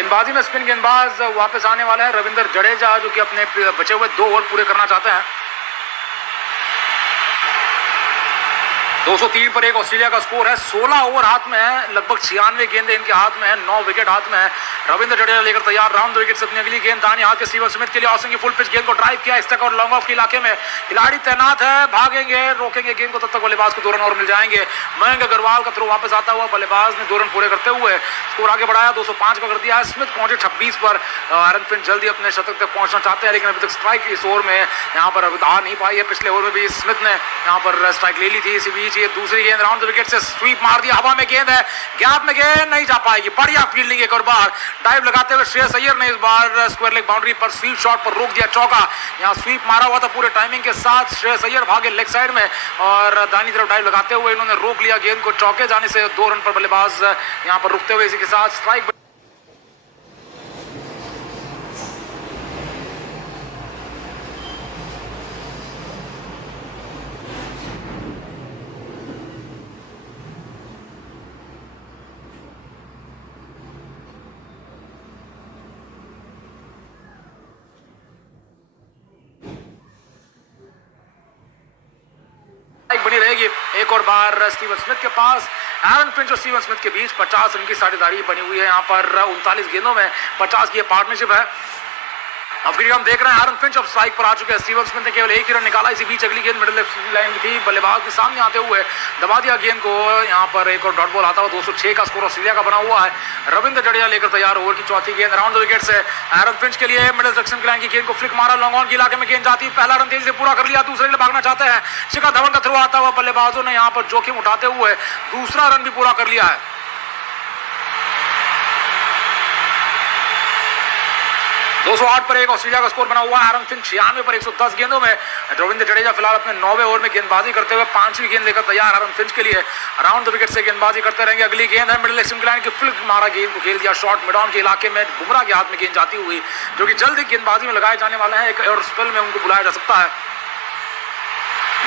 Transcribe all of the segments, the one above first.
गेंदबाजी में स्पिन गेंदबाज वापस आने वाला है रविंद्र जडेजा, जो कि अपने बचे हुए 2 ओवर पूरे करना चाहते हैं। 203 पर 1 ऑस्ट्रेलिया का स्कोर है। 16 ओवर हाथ में है, लगभग 96 गेंदें इनके हाथ में है, 9 विकेट हाथ में है। रविंद्र जडेजा लेकर तैयार, राउंड द विकेट से अपनी अगली गेंद दाहिने हाथ के स्टीवन स्मिथ के लिए ऑसिंग की फुल पिच गेंद को ड्राइव किया, स्टक और लॉन्ग ऑफ के इलाके में खिलाड़ी तैनात है, भागेंगे, रोकेंगे गेंद को, तब तक बल्लेबाज को 2 रन और मिल जाएंगे। मयंक अग्रवाल का थ्रो वापस आता हुआ, बल्लेबाज ने 2 रन पूरे करते हुए स्कोर आगे बढ़ाया, 205 का कर दिया है। स्मिथ पहुंचे 26 पर। आयरन फिंच जल्दी अपने शतक तक पहुंचना चाहते हैं, लेकिन अभी तक स्ट्राइक इस ओवर में यहाँ पर आ नहीं पाई है। पिछले ओवर में भी स्मिथ ने यहाँ पर स्ट्राइक ले ली थी। इसी बीच ये दूसरी गेंद राउंड द विकेट से स्वीप मार दिया, हवा में गेंद है, गैप में गेंद नहीं जा पाएगी। बढ़िया फील्डिंग एक और बार डाइव लगाते हुए श्रेयस अय्यर ने इस बार स्क्वायर लेग बाउंड्री पर स्वीप शॉट पर रोक दिया चौका। यहाँ स्वीप मारा हुआ था पूरे टाइमिंग के साथ, श्रेयस अय्यर भागे लेग साइड में और दाहिनी तरफ डाइव लगाते हुए इन्होंने रोक लिया गेंद को। चौके जाने से 2 रन पर बल्लेबाज यहाँ पर रुकते हुए इसी के साथ स्ट्राइक। बनी रहेगी एक और बार स्टीवन स्मिथ के पास। एरन फिंच और स्टीवन स्मिथ के बीच 50 रन की साझेदारी बनी हुई है। यहाँ पर 39 गेंदों में 50 की पार्टनरशिप है। अब हम देख रहे हैं एरन फिंच अब स्ट्राइक पर आ चुके हैं। स्टीवन स्मिथ ने केवल 1 ही रन निकाला। इसी बीच अगली गेंद मिडिल लेफ्ट लाइन थी, बल्लेबाज के सामने आते हुए दबा दिया गेंद को। यहाँ पर एक और डॉट बॉल आता हुआ, 206 का स्कोर ऑस्ट्रेलिया का बना हुआ है। रविंद्र जडेजा लेकर तैयार, ओवर की चौथी गेंद राउंड द विकेट से एरन फिंच के लिए मिडिल सेक्शन की लाइन की गेंद को फ्लिक मारा, लॉन्ग ऑन के इलाके में गेंद जाती, पहला रन तेजी से पूरा कर लिया, दूसरे के लिए भागना चाहते हैं। शिखर धवन का थ्रो आता हुआ, बल्लेबाजों ने यहाँ पर जोखिम उठाते हुए दूसरा रन भी पूरा कर लिया है। 208 पर 1 ऑस्ट्रेलिया का स्कोर बना हुआ है। एरन फिंच 96 पर 110 गेंदों में। रविंद्र जडेजा फिलहाल अपने 9वें ओवर में गेंदबाजी करते हुए 5वीं गेंद लेकर तैयार। एरन फिंच के लिए राउंड द विकेट से गेंदबाजी करते रहेंगे। अगली गेंद है मिडिल स्टंप लाइन की फ्लिक मारा, गेंद को खेल दिया शॉर्ट मिड ऑन के इलाके में, बुमराह के हाथ में गेंद जाती हुई, जो कि जल्द ही गेंदबाजी में लगाए जाने वाले हैं। एक और स्पेल में उनको बुलाया जा सकता है।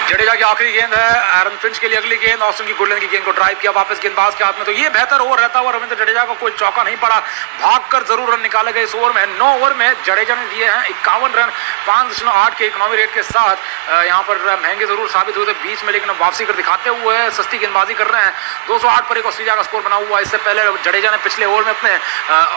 जडेजा की आखिरी गेंद है, एरन फिंच के लिए अगली गेंद, ऑस्टिन की गुडलैंड की गेंद को ड्राइव किया वापस गेंदबाज के हाथ में, तो ये बेहतर ओवर रहता हुआ रविंद्र जडेजा को कोई चौका नहीं पड़ा, भागकर जरूर रन निकाले गए इस ओवर में। 9 ओवर में जडेजा ने दिए हैं 51 रन 5.8 के इकोनॉमी रेट के साथ। यहाँ पर महंगे जरूर साबित हुए थे बीच में, लेकिन वापसी कर दिखाते हुए सस्ती गेंदबाजी कर रहे हैं। 208 पर 1 ऑस्ट्रेलिया का स्कोर बना हुआ। इससे पहले जडेजा ने पिछले ओवर में अपने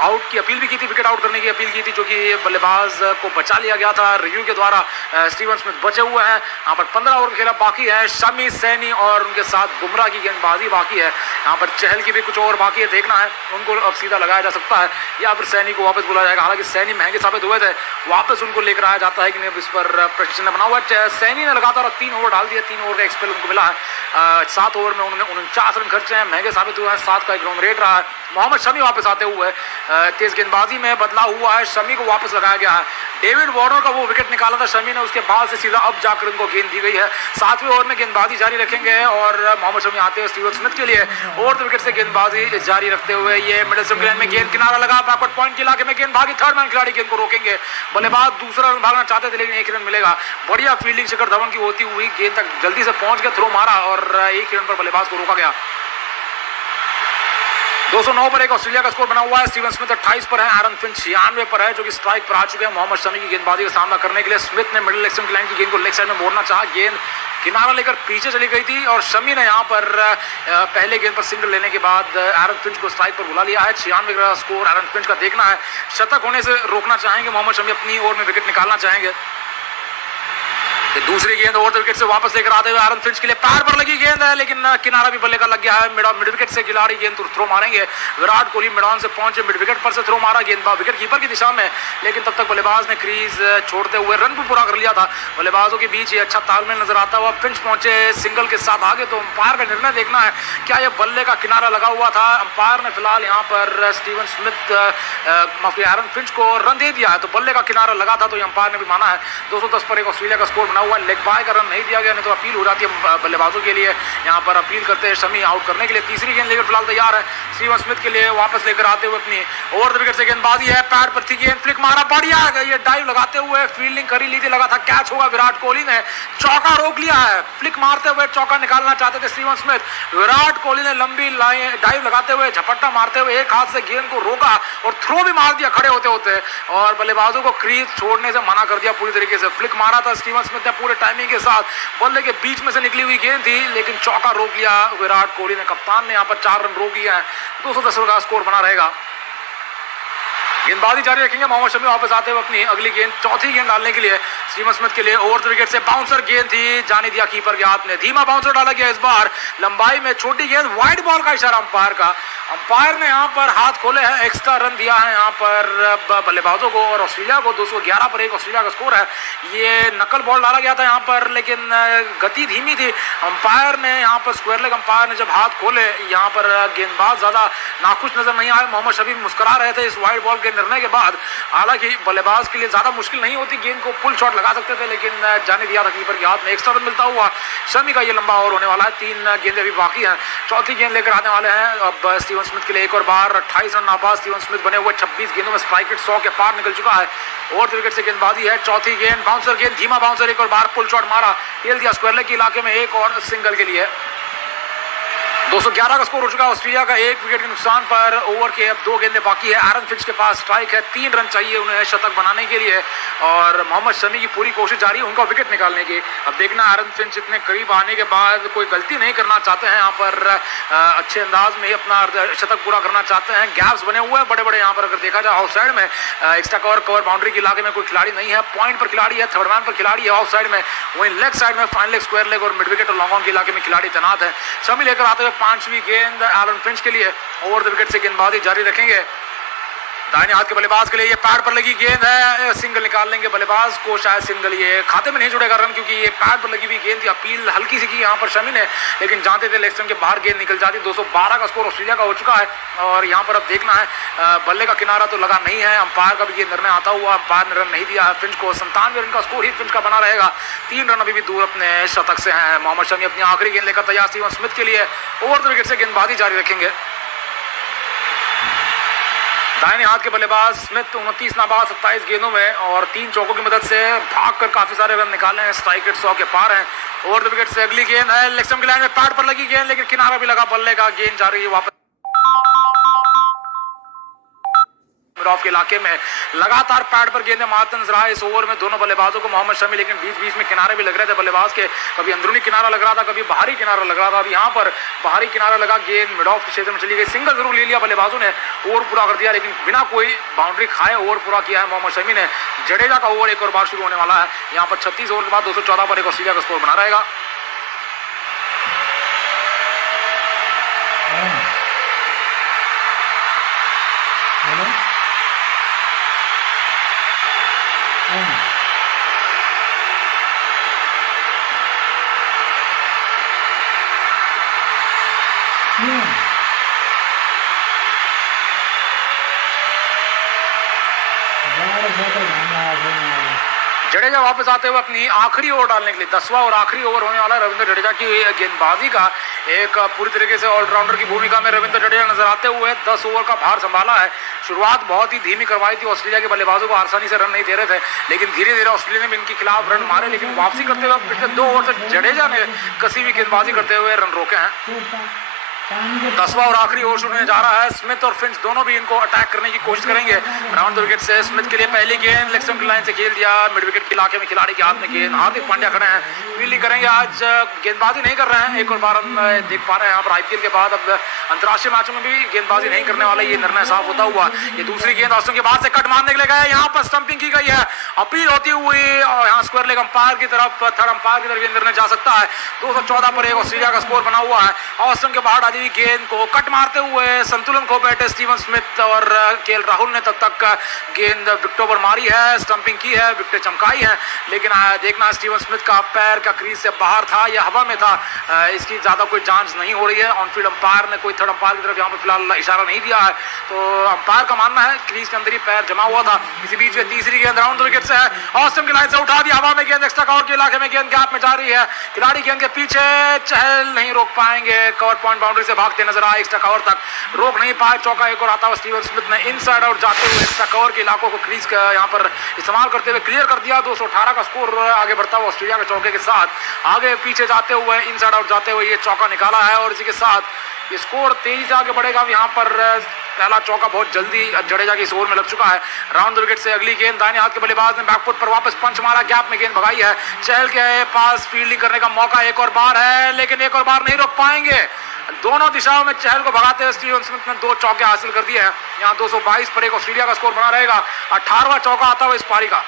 आउट की अपील भी की थी, विकेट आउट करने की अपील की थी, जो कि बल्लेबाज को बचा लिया गया था रिव्यू के द्वारा। स्टीवन स्मिथ बचे हुए हैं। यहाँ पर 15 ओवर खेला बाकी है। शमी, सैनी और उनके साथ बुमराह की गेंदबाजी बाकी है। यहाँ पर चहल की भी कुछ ओवर बाकी है, देखना है उनको अब सीधा लगाया जा सकता है या फिर सैनी को वापस बुलाया जाएगा। हालांकि सैनी महंगे साबित हुए थे, वापस उनको लेकर आया जाता है कि नहीं, इस पर प्रश्न बना हुआ है। सैनी ने लगातार 3 ओवर डाल दिया, 3 ओवर का एक्सपेल उनको मिला है। 7 ओवर में उन्होंने 49 रन खर्चे हैं, महंगे साबित हुए हैं। 7 का इकोनॉमी रेट रहा है। मोहम्मद शमी वापस आते हुए तेज गेंदबाजी में बदलाव हुआ है, शमी को वापस लगाया गया है। डेविड वार्नर का वो विकेट निकाला था शमी ने, उसके बाद से सीधा अब जाकर उनको गेंद दी गई है। 7वें ओवर में गेंदबाजी जारी रखेंगे और मोहम्मद शमी आते हैं स्टीवन स्मिथ के लिए ओवर द विकेट से गेंदबाजी जारी रखते हुए। ये मिडिल स्टंप लाइन में गेंद किनारा लगा, बैकवर्ड पॉइंट के इलाके में गेंद भागी, थर्ड मैन खिलाड़ी गेंद को रोकेंगे। बल्लेबाज दूसरा रन भागना चाहते थे, लेकिन 1 रन मिलेगा। बढ़िया फील्डिंग शिखर धवन की होती हुई गेंद तक जल्दी से पहुंच गया, थ्रो मारा और 1 रन पर बल्लेबाज को रोका गया। 209 पर 1 ऑस्ट्रेलिया का स्कोर बना हुआ है। स्टीवन स्मिथ 28 पर है, एरन फिंच 96 पर है, जो कि स्ट्राइक पर आ चुके हैं मोहम्मद शमी की गेंदबाजी का सामना करने के लिए। स्मिथ ने मिडिल लेग लाइन की गेंद को लेग साइड में मोड़ना चाहा, गेंद किनारा लेकर पीछे चली गई थी और शमी ने यहाँ पर पहले गेंद पर सिंगल लेने के बाद एरन फिंच को स्ट्राइक पर बुला लिया है। 96 का स्कोर एरन फिंच का देखना है, शतक होने से रोकना चाहेंगे मोहम्मद शमी, अपनी ओवर में विकेट निकालना चाहेंगे। दूसरी गेंद ओवर द विकेट से वापस लेकर आते हुए एरन फिंच के लिए पैर पर लगी गेंद है, लेकिन किनारा भी बल्ले का लग गया है। मिड विकेट से खिलाड़ी गेंद थ्रो मारेंगे। विराट कोहली मिड ऑन से पहुंचे, मिड विकेट पर से थ्रो मारा, गेंद विकेट कीपर की दिशा में, लेकिन तब तक बल्लेबाज ने क्रीज छोड़ते हुए रन भी पूरा कर लिया था। बल्लेबाजों के बीच ये अच्छा तालमेल नजर आता हुआ। फिंच पहुंचे सिंगल के साथ आगे, तो अंपायर का निर्णय देखना है, क्या ये बल्ले का किनारा लगा हुआ था। अंपायर ने फिलहाल यहाँ पर स्टीवन स्मिथ माफी एरन फिंच को रन दे दिया है, तो बल्ले का किनारा लगा था, तो अंपायर ने भी माना है। 210 पर 1 ऑस्ट्रेलिया का स्कोर बना हुआ, लेग बाय का रन नहीं दिया गया, नहीं तो अपील हो जाती है बल्लेबाजों के लिए। यहाँ पर अपील करते हैं शमी आउट करने के लिए। तीसरी गेंद लेकर फिलहाल तैयार है स्टीवन स्मिथ के लिए, वापस लेकर आते हुए अपनी ओवर द विकेट से गेंदबाजी है, पैड पर थी गेंद, फ्लिक मारा, बढ़िया ये डाइव लगाते हुए फील्डिंग करी ली थी, लगा था कैच होगा, विराट कोहली ने चौका रोक लिया है। फ्लिक मारते हुए चौका निकालना चाहते थे स्टीवन स्मिथ, विराट कोहली ने लंबी डाइव लगाते हुए झपट्टा मारते हुए एक हाथ से गेंद को रोका और थ्रो भी मार दिया खड़े होते होते, और बल्लेबाजों को क्रीज छोड़ने से मना कर दिया पूरी तरीके से। फ्लिक मारा था स्टीवन स्मिथ ने पूरे टाइमिंग के साथ, बल्ले के बीच में से निकली हुई गेंद थी, लेकिन चौका रोक लिया विराट कोहली ने। कप्तान ने यहाँ पर 4 रन रोक दिए हैं, 210 रन का स्कोर बना रहेगा। गेंदबाजी जारी रखेंगे मोहम्मद शमी वापस आते हुए अपनी अगली गेंद, चौथी गेंद डालने के लिए स्टीवन स्मिथ के लिए। ओवर द विकेट से बाउंसर गेंद थी, जाने दिया कीपर के हाथ में, धीमा बाउंसर डाला गया इस बार, लंबाई में छोटी गेंद, वाइड बॉल का इशारा अंपायर का। अंपायर ने यहाँ पर हाथ खोले हैं, एक्स्ट्रा रन दिया है यहाँ पर बल्लेबाजों को और ऑस्ट्रेलिया को। 211 पर 1 ऑस्ट्रेलिया का स्कोर है। ये नकल बॉल डाला गया था यहाँ पर, लेकिन गति धीमी थी। अंपायर ने यहाँ पर स्क्वायर लेग अंपायर ने जब हाथ खोले, यहाँ पर गेंदबाज ज्यादा नाखुश नजर नहीं आए। मोहम्मद शमी मुस्कुरा रहे थे इस वाइड बॉल के निर्णय के बाद। हालांकि बल्लेबाज के लिए ज्यादा मुश्किल नहीं होती, गेंद को पुल शॉट लगा सकते थे, लेकिन जाने दिया था कीपर के हाथ में। एक्स्ट्रा रन मिलता हुआ शमी का ये लंबा ओवर होने वाला है। 3 गेंदें अभी बाकी हैं, चौथी गेंद लेकर आने वाले हैं अब स्टीवन स्मिथ के लिए। एक और बार 28 रन नाबाद स्टीवन स्मिथ बने हुए, 26 गेंदों में स्ट्राइक रेट 100 के पार निकल चुका है। ओवर द विकेट से गेंदबाजी है, चौथी गेंद, बाउंसर गेंद, धीमा बाउंसर, एक और बार पुल शॉट मारा, खेल दिया स्क्वायर लेग के इलाके में, एक और सिंगल के लिए। 211 का स्कोर हो चुका है ऑस्ट्रेलिया का, 1 विकेट के नुकसान पर। ओवर के अब 2 गेंदें बाकी है। एरन फिंच के पास स्ट्राइक है, 3 रन चाहिए उन्हें शतक बनाने के लिए, और मोहम्मद शमी की पूरी कोशिश जारी है उनका विकेट निकालने की। अब देखना एरन फिंच इतने करीब आने के बाद कोई गलती नहीं करना चाहते हैं, यहाँ पर अच्छे अंदाज में ही अपना शतक पूरा करना चाहते हैं। गैप्स बने हुए हैं बड़े बड़े यहाँ पर, अगर देखा जाए ऑफ साइड में एक्स्ट्रा कवर बाउंड्री के इलाके में कोई खिलाड़ी नहीं है, पॉइंट पर खिलाड़ी है, थर्ड मैन पर खिलाड़ी है ऑफ साइड में, वहीं लेग साइड में फाइन लेग, स्क्वायर लेग और मिड विकेट और लॉन्ग ऑन के इलाके में खिलाड़ी तैनात है। शमी लेकर आते हुए 5वीं गेंद एरन फिंच के लिए, ओवर द विकेट से गेंदबाजी जारी रखेंगे। दाहिने हाथ के बल्लेबाज के लिए ये पैड पर लगी गेंद है, सिंगल निकाल लेंगे बल्लेबाज को, शायद सिंगल ये खाते में नहीं जुड़ेगा रन, क्योंकि ये पैड पर लगी हुई गेंद थी। अपील हल्की सी की यहाँ पर शमी ने, लेकिन जानते थे लेग स्टंप के बाहर गेंद निकल जाती। 212 का स्कोर ऑस्ट्रेलिया का हो चुका है, और यहाँ पर अब देखना है बल्ले का किनारा तो लगा नहीं है, अंपायर का भी ये निर्णय आता हुआ, अंपायर ने रन नहीं दिया है फिंच को। 97 रन का स्कोर ही फिंच का बना रहेगा, 3 रन अभी भी दूर अपने शतक से हैं। मोहम्मद शमी अपनी आखिरी गेंद लेकर तैयार स्टीवन स्मिथ के लिए, ओवर द विकेट से गेंदबाजी जारी रखेंगे। दाहिने हाथ के बल्लेबाज स्मिथ 29 नाबाद 27 गेंदों में और 3 चौकों की मदद से भागकर काफी सारे रन निकाले हैं, स्ट्राइक रेट 100 के पार है। ओवर द विकेट से अगली गेंद है, लेग स्टंप की लाइन में पैड पर लगी गेंद, लेकिन किनारा भी लगा बल्ले का, गेंद जा रही है वापस ऑफ के इलाके में। लगातार पैड पर गेंदें मारते नजर आए इस ओवर में दोनों बल्लेबाजों को मोहम्मद शमी, लेकिन बीच बीच में किनारे भी लग रहे थे बल्लेबाज के, कभी अंदरूनी किनारा लग रहा था, कभी बाहरी किनारा लग रहा था। अब यहाँ पर बाहरी किनारा लगा, गेंद मिड ऑफ के क्षेत्र में चली गई, सिंगल जरूर ले लिया बल्लेबाजों ने, ओवर पूरा कर दिया, लेकिन बिना कोई बाउंड्री खाए ओवर पूरा किया है मोहम्मद शमी ने। जडेजा का ओवर एक और बार शुरू होने वाला है, यहाँ पर 36 ओवर के बाद 214 पर 1 ऑस्ट्रेलिया का स्कोर बना रहेगा। जडेजा वापस आते हुए अपनी आखिरी ओवर डालने के लिए, 10वां और आखिरी ओवर होने वाला है रविंद्र जडेजा की गेंदबाजी का। एक पूरी तरीके से ऑलराउंडर की भूमिका में रविंद्र जडेजा नजर आते हुए 10 ओवर का भार संभाला है। शुरुआत बहुत ही धीमी करवाई थी, ऑस्ट्रेलिया के बल्लेबाजों को आसानी से रन नहीं दे रहे थे, लेकिन धीरे धीरे ऑस्ट्रेलिया ने भी इनके खिलाफ रन मारे, लेकिन वापसी करते हुए पिछले 2 ओवर से जडेजा ने कसी हुई गेंदबाजी करते हुए रन रोके हैं। 10वां और आखिरी ओवर शुरू होने जा रहा है। स्मिथ और फिंच दोनों भी इनको अटैक करने की कोशिश करेंगे। राउंड द विकेट से स्मिथ के लिए पहली गेंद, लेग स्टंप की लाइन से खेल दिया, मिड विकेट के इलाके में खिलाड़ी के हाथ में गेंद। हार्दिक पांड्या खड़े हैं, फील्डिंग करेंगे, आज गेंदबाजी नहीं कर रहे हैं। एक और बार हम देख पा रहे हैं यहाँ पर IPL के बाद अब अंतर्राष्ट्रीय मैचों में भी गेंदबाजी नहीं करने वाला, ये निर्णय साफ होता हुआ। ये दूसरी गेंद ऑस्टिन के बाद से कट मारने के लिए गए, यहाँ पर स्टंपिंग की गई है, अपील होती हुई, और यहाँ स्क्वायर लेग अंपायर की तरफ, थर्ड अंपायर की तरफ ये निर्णय जा सकता है। 214 पर 1 ऑस्ट्रेलिया का स्कोर बना हुआ है। ऑस्टिन के बाहर डाली हुई गेंद को कट मारते हुए संतुलन खो बैठे स्टीवन स्मिथ और केएल राहुल ने तब तक गेंद विकेटों पर मारी है, स्टंपिंग की है, विकेटें चमकाई हैं, लेकिन देखना स्टीवन स्मिथ का पैर का क्रीज से बाहर था या हवा में था, इसकी ज़्यादा कोई जांच नहीं हो रही है। ऑनफील्ड अंपायर ने कोई थर्ड अंपायर की तरफ यहाँ पर फिलहाल इशारा नहीं दिया है, तो अंपायर का मानना है क्रीज के अंदर ही पैर जमा हुआ था। इसी बीच में तीसरी गेंद राउंड द विकेट से है, ऑस्टन की लाइन से उठा दिया, हवा में गेंद एक्स्ट्रा कवर के इलाके में गेंद गैप में जा रही है, खिलाड़ी गेंद के पीछे, चहल नहीं रोक पाएंगे, कवर पॉइंट बाउंड्री से भागते नजर आए, एक्स्ट्रा कवर तक रोक नहीं पाए, चौका एक और आता हुआ स्टीवन स्मिथ ने इनसाइड आउट जाते हुए एक्स्ट्रा कवर के इलाकों को क्रीज का यहाँ पर इस्तेमाल करते हुए क्लियर कर दिया। 218 का स्कोर आगे बढ़ता हुआ ऑस्ट्रेलिया के चौके के साथ आगे पीछे जाते हुए इनसाइड आउट जाते हुए ये चौका निकाला है और इसी के साथ ये स्कोर तेजी से आगे बढ़ेगा। यहाँ पर पहला चौका बहुत जल्दी जडेजा की इस ओवर में लग चुका है। राउंड द विकेट से अगली गेंद दाहिने हाथ के बल्लेबाज ने बैकफुट पर वापस पंच मारा, गैप में गेंद भगाई है, चहल के पास फील्डिंग करने का मौका एक और बार है, लेकिन एक और बार नहीं रोक पाएंगे। दोनों दिशाओं में चहल को भगाते हुए स्टीवन स्मिथ ने 2 चौके हासिल कर दिए हैं। यहाँ 222 पर एक ऑस्ट्रेलिया का स्कोर बना रहेगा। 18वां चौका आता हुआ इस पारी का।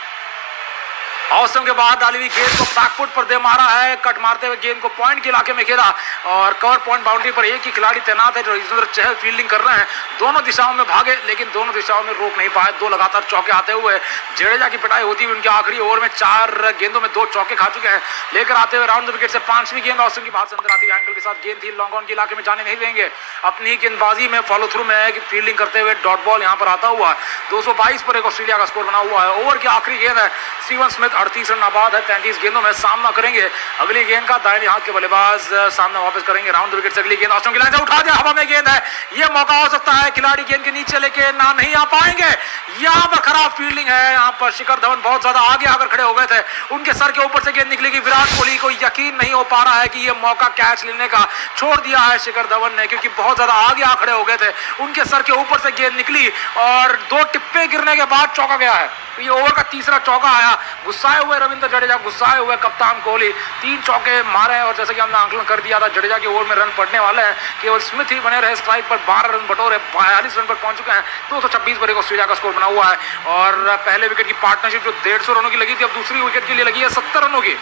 ऑस्टन के बाद डाली हुई गेंद को बैकफुट पर दे मारा है, कट मारते हुए गेंद को पॉइंट के इलाके में खेला और कवर पॉइंट बाउंड्री पर एक ही खिलाड़ी तैनात है जो इधर चहल फील्डिंग कर रहे हैं। दोनों दिशाओं में भागे लेकिन दोनों दिशाओं में रोक नहीं पाए। 2 लगातार चौके आते हुए जडेजा की पिटाई होती हुई उनके आखिरी ओवर में 4 गेंदों में 2 चौके खा चुके हैं। लेकर आते हुए राउंड द विकेट से 5वीं गेंद ऑस्टन की बात से अंदर आती है, एंगल के साथ गेंद थी, लॉन्ग ऑन के इलाके में जाने नहीं देंगे। अपनी गेंदबाजी में फॉलो थ्रू में फील्डिंग करते हुए डॉट बॉल यहाँ पर आता हुआ 222 पर एक ऑस्ट्रेलिया का स्कोर बना हुआ है। ओवर की आखिरी गेंद है, स्टीवन स्मिथ 38 रन आबाद 33 गेंदों में सामना करेंगे। अगली गेंद का दाहिने हाथ के बल्लेबाज सामने वापस करेंगे। राउंड द विकेट से अगली गेंद ऑस्टन की लाइन से उठा दिया, हवा में गेंद है, ये मौका हो सकता है, खिलाड़ी गेंद के नीचे लेके ना नहीं आ पाएंगे। यहाँ पर खराब फील्डिंग है, यहाँ पर शिखर धवन बहुत ज्यादा आगे आकर खड़े हो गए थे, उनके सर के ऊपर से गेंद निकलेगी। विराट कोहली को यकीन नहीं हो पा रहा है कि ये मौका कैच लेने का छोड़ दिया है शिखर धवन ने, क्योंकि बहुत ज्यादा आगे आ खड़े हो गए थे, उनके सर के ऊपर से गेंद निकली और 2 टिप्पे गिरने के बाद चौका गया है। तो ये ओवर का तीसरा चौका आया, गुस्साए हुए रविंद्र जडेजा, गुस्साए हुए कप्तान कोहली 3 चौके मारे और जैसे कि हमने आंकलन कर दिया था जडेजा के ओवर में रन पड़ने वाले हैं, केवल स्मिथ ही बने रहे स्ट्राइक पर, 12 रन बटोरे, 42 रन पर पहुंच चुके हैं। 226 पर एक ऑस्ट्रेलिया का स्कोर बना हुआ है और पहले विकेट की पार्टनरशिप जो 150 रनों की लगी थी अब दूसरी विकेट के लिए लगी है 70 रनों की।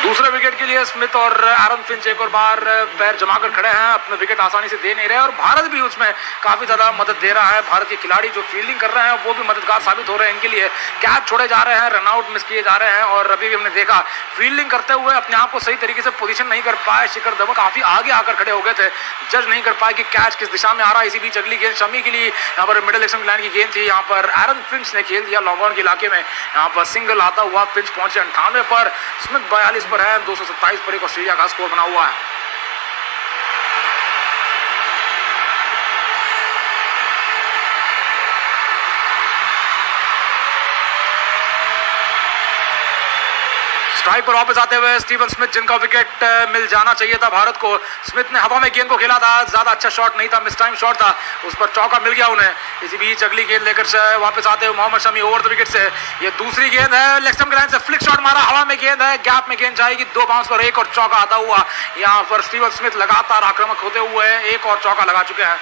दूसरे विकेट के लिए स्मिथ और एरन फिंच एक और बार पैर जमाकर खड़े हैं, अपने विकेट आसानी से दे नहीं रहे और भारत भी उसमें काफी ज्यादा मदद दे रहा है। भारत के खिलाड़ी जो फील्डिंग कर रहे हैं वो भी मददगार साबित हो रहे हैं, इनके लिए कैच छोड़े जा रहे हैं, रनआउट मिस किए जा रहे हैं और अभी भी हमने देखा फील्डिंग करते हुए अपने आप को सही तरीके से पोजीशन नहीं कर पाए शिखर धवन, काफी आगे आकर खड़े हो गए थे, जज नहीं कर पाए कि कैच किस दिशा में आ रहा है। इसी बीच अगली गेंद शमी के लिए यहाँ पर मिडिल एक्शन लाइन की गेंद थी, यहाँ पर एरन फिंच ने खेल दिया लॉन्ग ऑन के इलाके में, यहाँ पर सिंगल आता हुआ फिंच पहुंचे 98 पर, स्मिथ 42 पर है, 227 पर एक ऑस्ट्रेलिया का स्कोर बना हुआ है। स्ट्राइक पर वापस आते हुए स्टीवन स्मिथ, जिनका विकेट मिल जाना चाहिए था भारत को, स्मिथ ने हवा में गेंद को खेला था, ज्यादा अच्छा शॉट नहीं था, मिस टाइम शॉट था, उस पर चौका मिल गया उन्हें। इसी बीच अगली गेंद लेकर वापस आते हुए Mohammed Shami over the wicket से, ये दूसरी गेंद है, लेग स्टंप की लाइन से फ्लिक शॉट मारा, हवा में गेंद है, गैप में गेंद जाएगी, 2 बाउंस पर एक और चौका आता हुआ। यहाँ पर स्टीवन स्मिथ लगातार आक्रामक होते हुए एक और चौका लगा चुके हैं।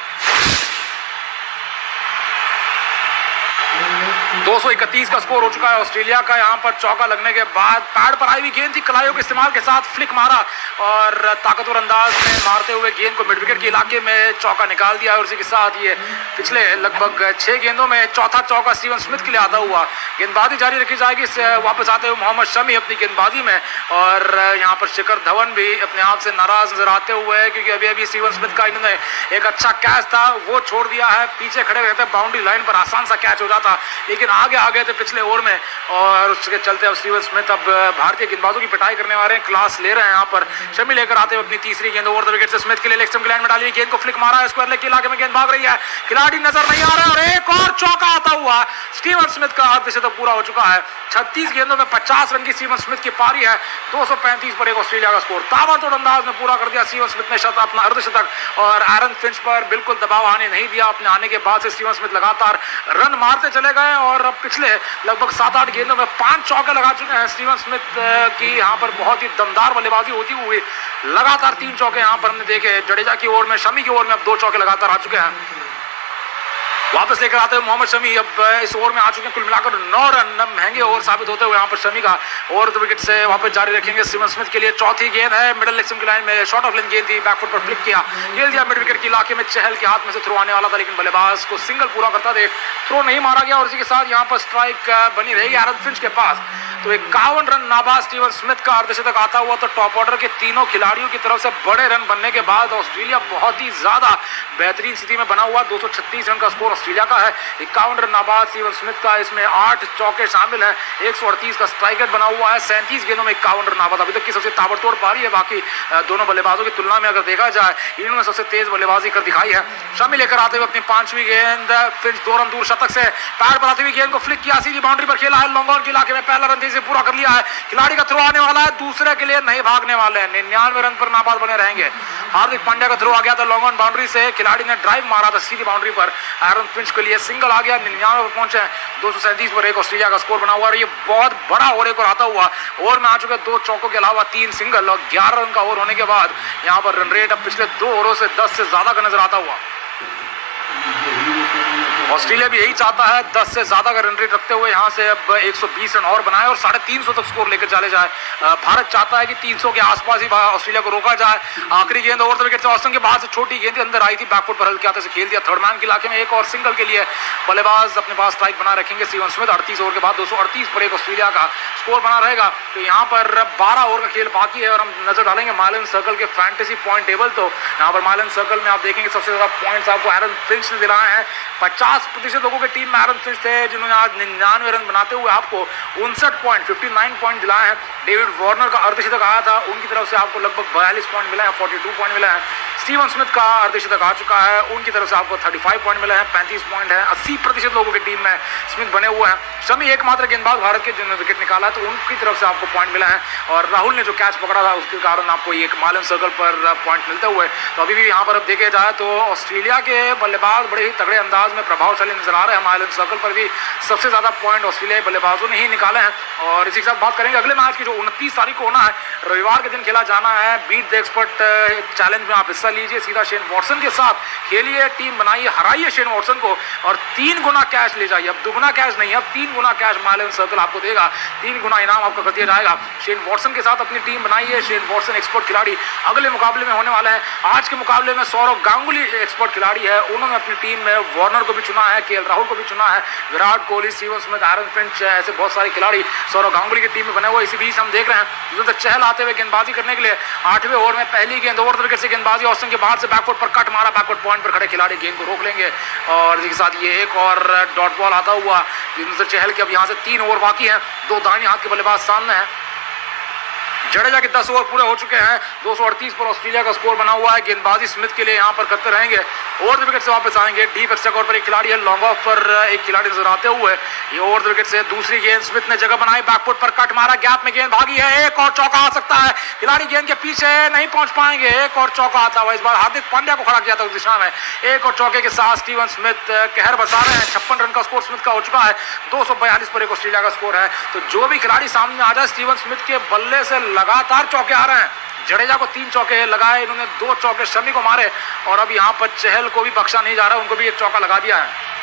231 का स्कोर हो चुका है ऑस्ट्रेलिया का। यहाँ पर चौका लगने के बाद पैड पर आई हुई गेंद थी, कलाइयों के इस्तेमाल के साथ फ्लिक मारा और ताकतवर अंदाज में मारते हुए गेंद को मिड विकेट के इलाके में चौका निकाल दिया और उसी के साथ ये पिछले लगभग 6 गेंदों में चौथा चौका स्टीवन स्मिथ के लिए आता हुआ। गेंदबाजी जारी रखी जाएगी, वापस आते हुए मोहम्मद शमी अपनी गेंदबाजी में और यहाँ पर शिखर धवन भी अपने आप से नाराज नजर आते हुए, क्योंकि अभी अभी स्टीवन स्मिथ का इन्होंने एक अच्छा कैच था वो छोड़ दिया है, पीछे खड़े रहते बाउंड्री लाइन पर आसान सा कैच हो जाता, लेकिन आगे आ गए थे पिछले ओवर में और उसके चलते अब स्टीवन स्मिथ अब भारतीय गेंदबाजों की पिटाई करने वाले हैं, क्लास ले रहे हैं। यहाँ पर शमी लेकर आते हुए अपनी तीसरी गेंद ओवर द विकेट से स्मिथ के लिए लेग स्टंप की लाइन में डाली, गेंद को फ्लिक मारा है, स्क्वायर लेग के इलाके में गेंद भाग रही है, खिलाड़ी नजर नहीं आ रहा और एक और चौका आता हुआ। स्टीवन स्मिथ का अर्धशतक पूरा हो चुका है, 36 गेंदों में 50 रन की स्टीवन स्मिथ की पारी है। 235 पर एक ऑस्ट्रेलिया का स्कोर, ताबड़तोड़ अंदाज में पूरा कर दिया स्टीवन स्मिथ ने अपना अर्धशतक और एरन फिंच पर बिल्कुल दबाव आने नहीं दिया। अपने आने के बाद से स्टीवन स्मिथ लगातार रन मारते चले गए और अब पिछले लगभग 7-8 गेंदों में 5 चौके लगा चुके हैं स्टीवन स्मिथ की। यहाँ पर बहुत ही दमदार बल्लेबाजी होती हुई लगातार 3 चौके यहाँ पर हमने देखे। जडेजा की ओवर में, शमी की ओवर में अब 2 चौके लगातार आ चुके हैं। वापस लेकर आते हुए मोहम्मद शमी अब इस ओवर में आ चुके हैं। कुल मिलाकर 9 रन महंगे ओवर साबित होते हुए यहाँ पर शमी का ओवर द विकेट से वापस जारी रखेंगे। स्टीवन स्मिथ के लिए चौथी गेंद है, मिडिल लेग स्टंप की लाइन में शॉर्ट ऑफ लेंथ गेंद थी, बैकफुट पर फ्लिक किया, खेल दिया मिड विकेट के इलाके में। चहल के हाथ में से थ्रो आने वाला था लेकिन बल्लेबाज को सिंगल पूरा करता देख थ्रो नहीं मारा गया और इसी के साथ यहाँ पर स्ट्राइक बनी रहेगी एरन फिंच के पास। तो 51 रन नाबाद स्टीवन स्मिथ का अर्धशतक आता हुआ तो टॉप ऑर्डर के तीनों खिलाड़ियों की तरफ से बड़े रन बनने के बाद ऑस्ट्रेलिया बहुत ही ज्यादा बेहतरीन स्थिति में बना हुआ। 236 रन का स्कोर ऑस्ट्रेलिया का है, 51 रन नाबाद स्टीवन स्मिथ का, इसमें 8 चौके शामिल है, 138 का स्ट्राइक रेट बना हुआ है, 37 गेंदों में 51 रन नाबाद। अभी तक की सबसे ताबड़तोड़ पारी है, बाकी दोनों बल्लेबाजों की तुलना में अगर देखा जाए इन्होंने सबसे तेज बल्लेबाजी कर दिखाई है। शमी लेकर आते हुए अपनी 5वीं गेंद, फिर 2 रन दूर शतक से पैर पर आती हुई गेंद को फ्लिक किया, सीधी बाउंड्री पर खेला है, लॉन्ग ऑन के इलाके में पहला रन तेजी से पूरा कर लिया है। खिलाड़ी का थ्रो आने वाला है, दूसरे के लिए नहीं भागने वाले हैं, 99 रन पर नाबाद बने रहेंगे। हार्दिक पांड्या का थ्रो आ गया था लॉन्ग ऑन बाउंड्री से, खिलाड़ी ने ड्राइव मारा था सीधी बाउंड्री पर, एरन फिंच के लिए सिंगल आ गया, 99 पर पहुंचे, 237 पर एक ऑस्ट्रेलिया का स्कोर बना हुआ और ये बहुत बड़ा ओवर एक और आता हुआ। ओवर में आ चुके 2 चौकों के अलावा 3 सिंगल और 11 रन का ओवर होने के बाद यहाँ पर रन रेट अब पिछले 2 ओवरों से 10 से ज्यादा का नजर आता हुआ। ऑस्ट्रेलिया भी यही चाहता है 10 से ज्यादा का रन रेट रखते हुए यहाँ से अब 120 रन और बनाए और 350 तक स्कोर लेकर चले जाए। भारत चाहता है कि 300 के आसपास ही ऑस्ट्रेलिया को रोका जाए। आखिरी गेंद ओवर द विकेट से ऑस्टन के बाहर से छोटी गेंद अंदर आई थी, बैकफुट पर हल्के हाथ से खेल दिया, थर्ड मैन के इलाके में एक और सिंगल के लिए बल्लेबाज अपने पास स्ट्राइक बना रखेंगे। स्टीवन स्मिथ 38 ओवर के बाद 238 पर एक ऑस्ट्रेलिया का स्कोर बना रहेगा। तो यहाँ पर 12 ओवर का खेल बाकी है और हम नजर डालेंगे माइलन सर्कल के फैंटेसी पॉइंट टेबल। तो यहाँ पर माइलन सर्कल में आप देखेंगे सबसे ज्यादा पॉइंट्स आपको एरन फिंच ने दिलाए हैं। 50% लोगों की टीम में एरन फिंच थे जिन्होंने आज 99 रन बनाते हुए आपको 59 पॉइंट दिलाए हैं। डेविड वार्नर का अर्धशतक आया था, उनकी तरफ से आपको लगभग 42 पॉइंट मिले हैं, 42 पॉइंट मिले हैं। स्टीवन स्मिथ का अर्धशतक आ चुका है, उनकी तरफ से आपको 35 पॉइंट मिले हैं, 35 पॉइंट है। 80% लोगों की टीम में स्मिथ बने हुए हैं। शमी एकमात्र गेंदबाज भारत के जिन्होंने विकेट निकाला है तो उनकी तरफ से आपको पॉइंट मिला है और राहुल ने जो कैच पकड़ा था उसके कारण आपको एक माइलन सर्कल पर पॉइंट मिलते हुए। तो अभी भी यहाँ पर अब देखे जाए तो ऑस्ट्रेलिया के बल्लेबाज बड़े ही तगड़े अंदाज में प्रभावशाली नजर आ रहे हैं। माइलन सर्कल पर भी सबसे ज्यादा पॉइंट ऑस्ट्रेलियाई बल्लेबाजों ने ही निकाले हैं। और इसी के साथ बात करेंगे अगले मैच की जो 29 तारीख को होना है, रविवार के दिन खेला जाना है। बीट द एक्सपर्ट चैलेंज में आप हिस्सा लीजिए, सीधा शेन वॉटसन के साथ खेलिए, टीम बनाइए, हराइए शेन वॉटसन को और 3 गुना कैश ले जाइए। अब दुगुना कैश नहीं, अब 3 गुना कैश माइलन सर्कल आपको देगा, 3 गुना इनाम आपका कर दिया जाएगा। शेन वॉटसन के साथ अपनी टीम बनाइए। शेन वॉटसन एक्सपर्ट खिलाड़ी अगले मुकाबले में होने वाले हैं। आज के मुकाबले में सौरव गांगुली एक्सपर्ट खिलाड़ी है, उन्होंने अपनी टीम में वार्नर को भी चुना है, केएल राहुल को भी चुना है, Virat Kohli, Steven Smith, Aaron Finch, ऐसे बहुत सारे खिलाड़ी सौरव गांगुली की टीम में बने हुए। इसी बीच हम देख रहे हैं युजवेंद्र चहल आते हुए गेंदबाजी करने के लिए 8वें ओवर में पहली गेंद ओवर द विकेट से गेंदबाजी, ऑस्टिन के बाहर से बैकफुट पर कट मारा, बैकफुट पॉइंट पर खड़े खिलाड़ी गेंद को रोक लेंगे और इसी के साथ ये एक और डॉट बॉल आता हुआ। युजवेंद्र चहल के अब यहाँ से 3 ओवर बाकी हैं, 2 दाहिने हाथ के बल्लेबाज सामने हैं। जडेजा के 10 ओवर पूरे हो चुके हैं, 238 पर ऑस्ट्रेलिया का स्कोर बना हुआ है। गेंदबाजी स्मिथ के लिए यहाँ पर करते रहेंगे, ओवर द विकेट से वापस आएंगे। डीप एक्स्ट्रा कवर पर एक खिलाड़ी है, लॉन्ग ऑफ पर एक खिलाड़ी नजर आते हुए। ये ओवर द विकेट से दूसरी गेंद स्मिथ ने जगह बनाई, बैकफुट पर कट मारा, गैप में गेंद भागी है, एक और चौका आ सकता है। खिलाड़ी गेंद के पीछे नहीं पहुंच पाएंगे, एक और चौका आता हुआ। इस बार हार्दिक पांड्या को खड़ा किया था उस दिशा में, एक और चौके के साथ स्टीवन स्मिथ कहर बसा रहे हैं। 56 रन का स्कोर स्मिथ का हो चुका है, 242 पर एक ऑस्ट्रेलिया का स्कोर है। तो जो भी खिलाड़ी सामने आ जाए, स्टीवन स्मिथ के बल्ले से लगातार चौके आ रहे हैं। जडेजा को 3 चौके लगाए, इन्होंने 2 चौके शमी को मारे और अब यहाँ पर चहल को भी बख्शा नहीं जा रहा, उनको भी एक चौका लगा दिया है।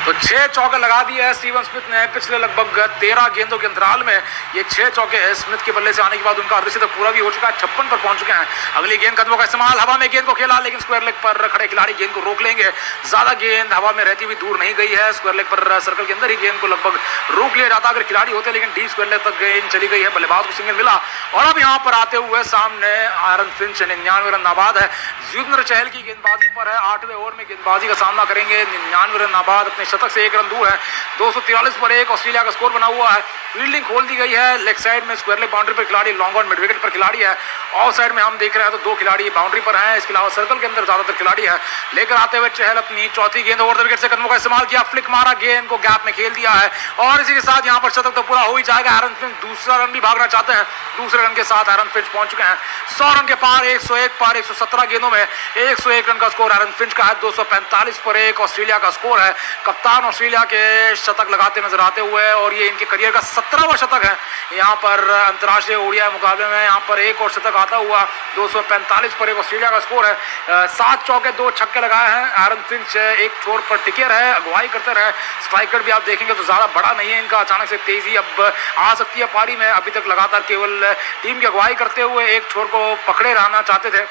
तो 6 चौके लगा दिए है स्टीवन स्मिथ ने पिछले लगभग 13 गेंदों के अंतराल में। ये 6 चौके हैं स्मिथ के बल्ले से आने के बाद, उनका अर्धशतक पूरा भी हो चुका है, 56 पर पहुंच चुके हैं। अगली गेंद कदमों का इस्तेमाल, हवा में गेंद को खेला लेकिन स्क्वायर लेग पर खड़े खिलाड़ी गेंद को रोक लेंगे। ज्यादा गेंद हवा में रहती हुई दूर नहीं गई है, स्क्वायर लेग पर सर्कल के अंदर ही गेंद को लगभग रोक लिया जाता अगर खिलाड़ी होते, लेकिन डीप स्क्वायर लेग तक गेंद चली गई है, बल्लेबाज को सिंगल मिला। और अब यहाँ पर आते हुए सामने एरन फिंच 99 रन नाबाद है। युजवेंद्र चहल की गेंदबाजी पर है, 8वें ओवर में गेंदबाजी का सामना करेंगे। 99 रन नाबाद, अपने शतक से 1 रन दूर है। 243 पर एक ऑस्ट्रेलिया का स्कोर बना हुआ है। फील्डिंग खोल दी गई है, लेग साइड में स्क्वायर लेग बाउंड्री पर खिलाड़ी, लॉन्ग ऑन मिड विकेट पर खिलाड़ी है। ऑफ साइड में हम देख रहे हैं तो 2 खिलाड़ी बाउंड्री पर हैं, इसके अलावा सर्कल के अंदर ज्यादातर खिलाड़ी है। लेकर आते हुए चहल अपनी चौथी गेंद ओवर द विकेट से कदमों का इस्तेमाल किया, फ्लिक मारा, गेंद को गैप में खेल दिया है और इसी के साथ यहाँ पर शतक तो पूरा हो ही जाएगा। एरन फिंच दूसरा रन भी भागना चाहते हैं, दूसरे रन के साथ एरन फिंच पहुंच चुके हैं 100 रन के पार। 101 पार 117 गेंदों में 101 रन का स्कोर एरन फिंच का है। 245 पर एक ऑस्ट्रेलिया का स्कोर है। कप्तान ऑस्ट्रेलिया के शतक लगाते नजर आते हुए, और ये इनके करियर का 17वां शतक है यहाँ पर अंतर्राष्ट्रीय ओडीआई मुकाबले में। यहाँ पर एक और शतक आता हुआ 245 पर एक ऑस्ट्रेलिया का स्कोर है। 7 चौके 2 छक्के लगाए हैं। एरन फिंच एक छोर पर टिके रहे, अगुवाई करते रहे। स्ट्राइकर भी आप देखेंगे तो ज्यादा बड़ा नहीं है इनका, अचानक से तेजी अब आ सकती है पारी में। अभी तक लगातार केवल टीम की अगुवाई करते हुए एक छोर को पकड़े रहना चाहते थे।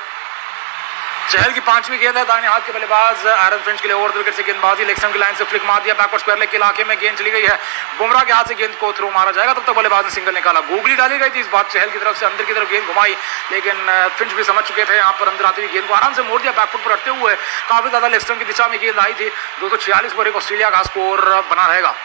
चहल की 5वीं गेंद है, दाहिने हाथ के बल्लेबाज एरन फिंच के लिए ओवर द विकेट से गेंदबाजी, लेग स्टंप की लाइन से फ्लिक मार दिया, बैकवर्ड स्क्वायर लेग के इलाके में गेंद चली गई है। बुमराह के हाथ से गेंद को थ्रो मारा जाएगा, तब तक बल्लेबाज ने सिंगल निकाला। गूगली डाली गई थी इस बार चहल की तरफ से, अंदर की तरफ गेंद घुमाई, लेकिन फिंच भी समझ चुके थे यहाँ पर अंदर आती हुई गेंद को आराम से मोड़ दिया, बैकफुट पर हटते हुए। काफी ज्यादा लेग स्टंप की दिशा में गेंद आई थी। 246 पर एक ऑस्ट्रेलिया का स्कोर बना रहेगा।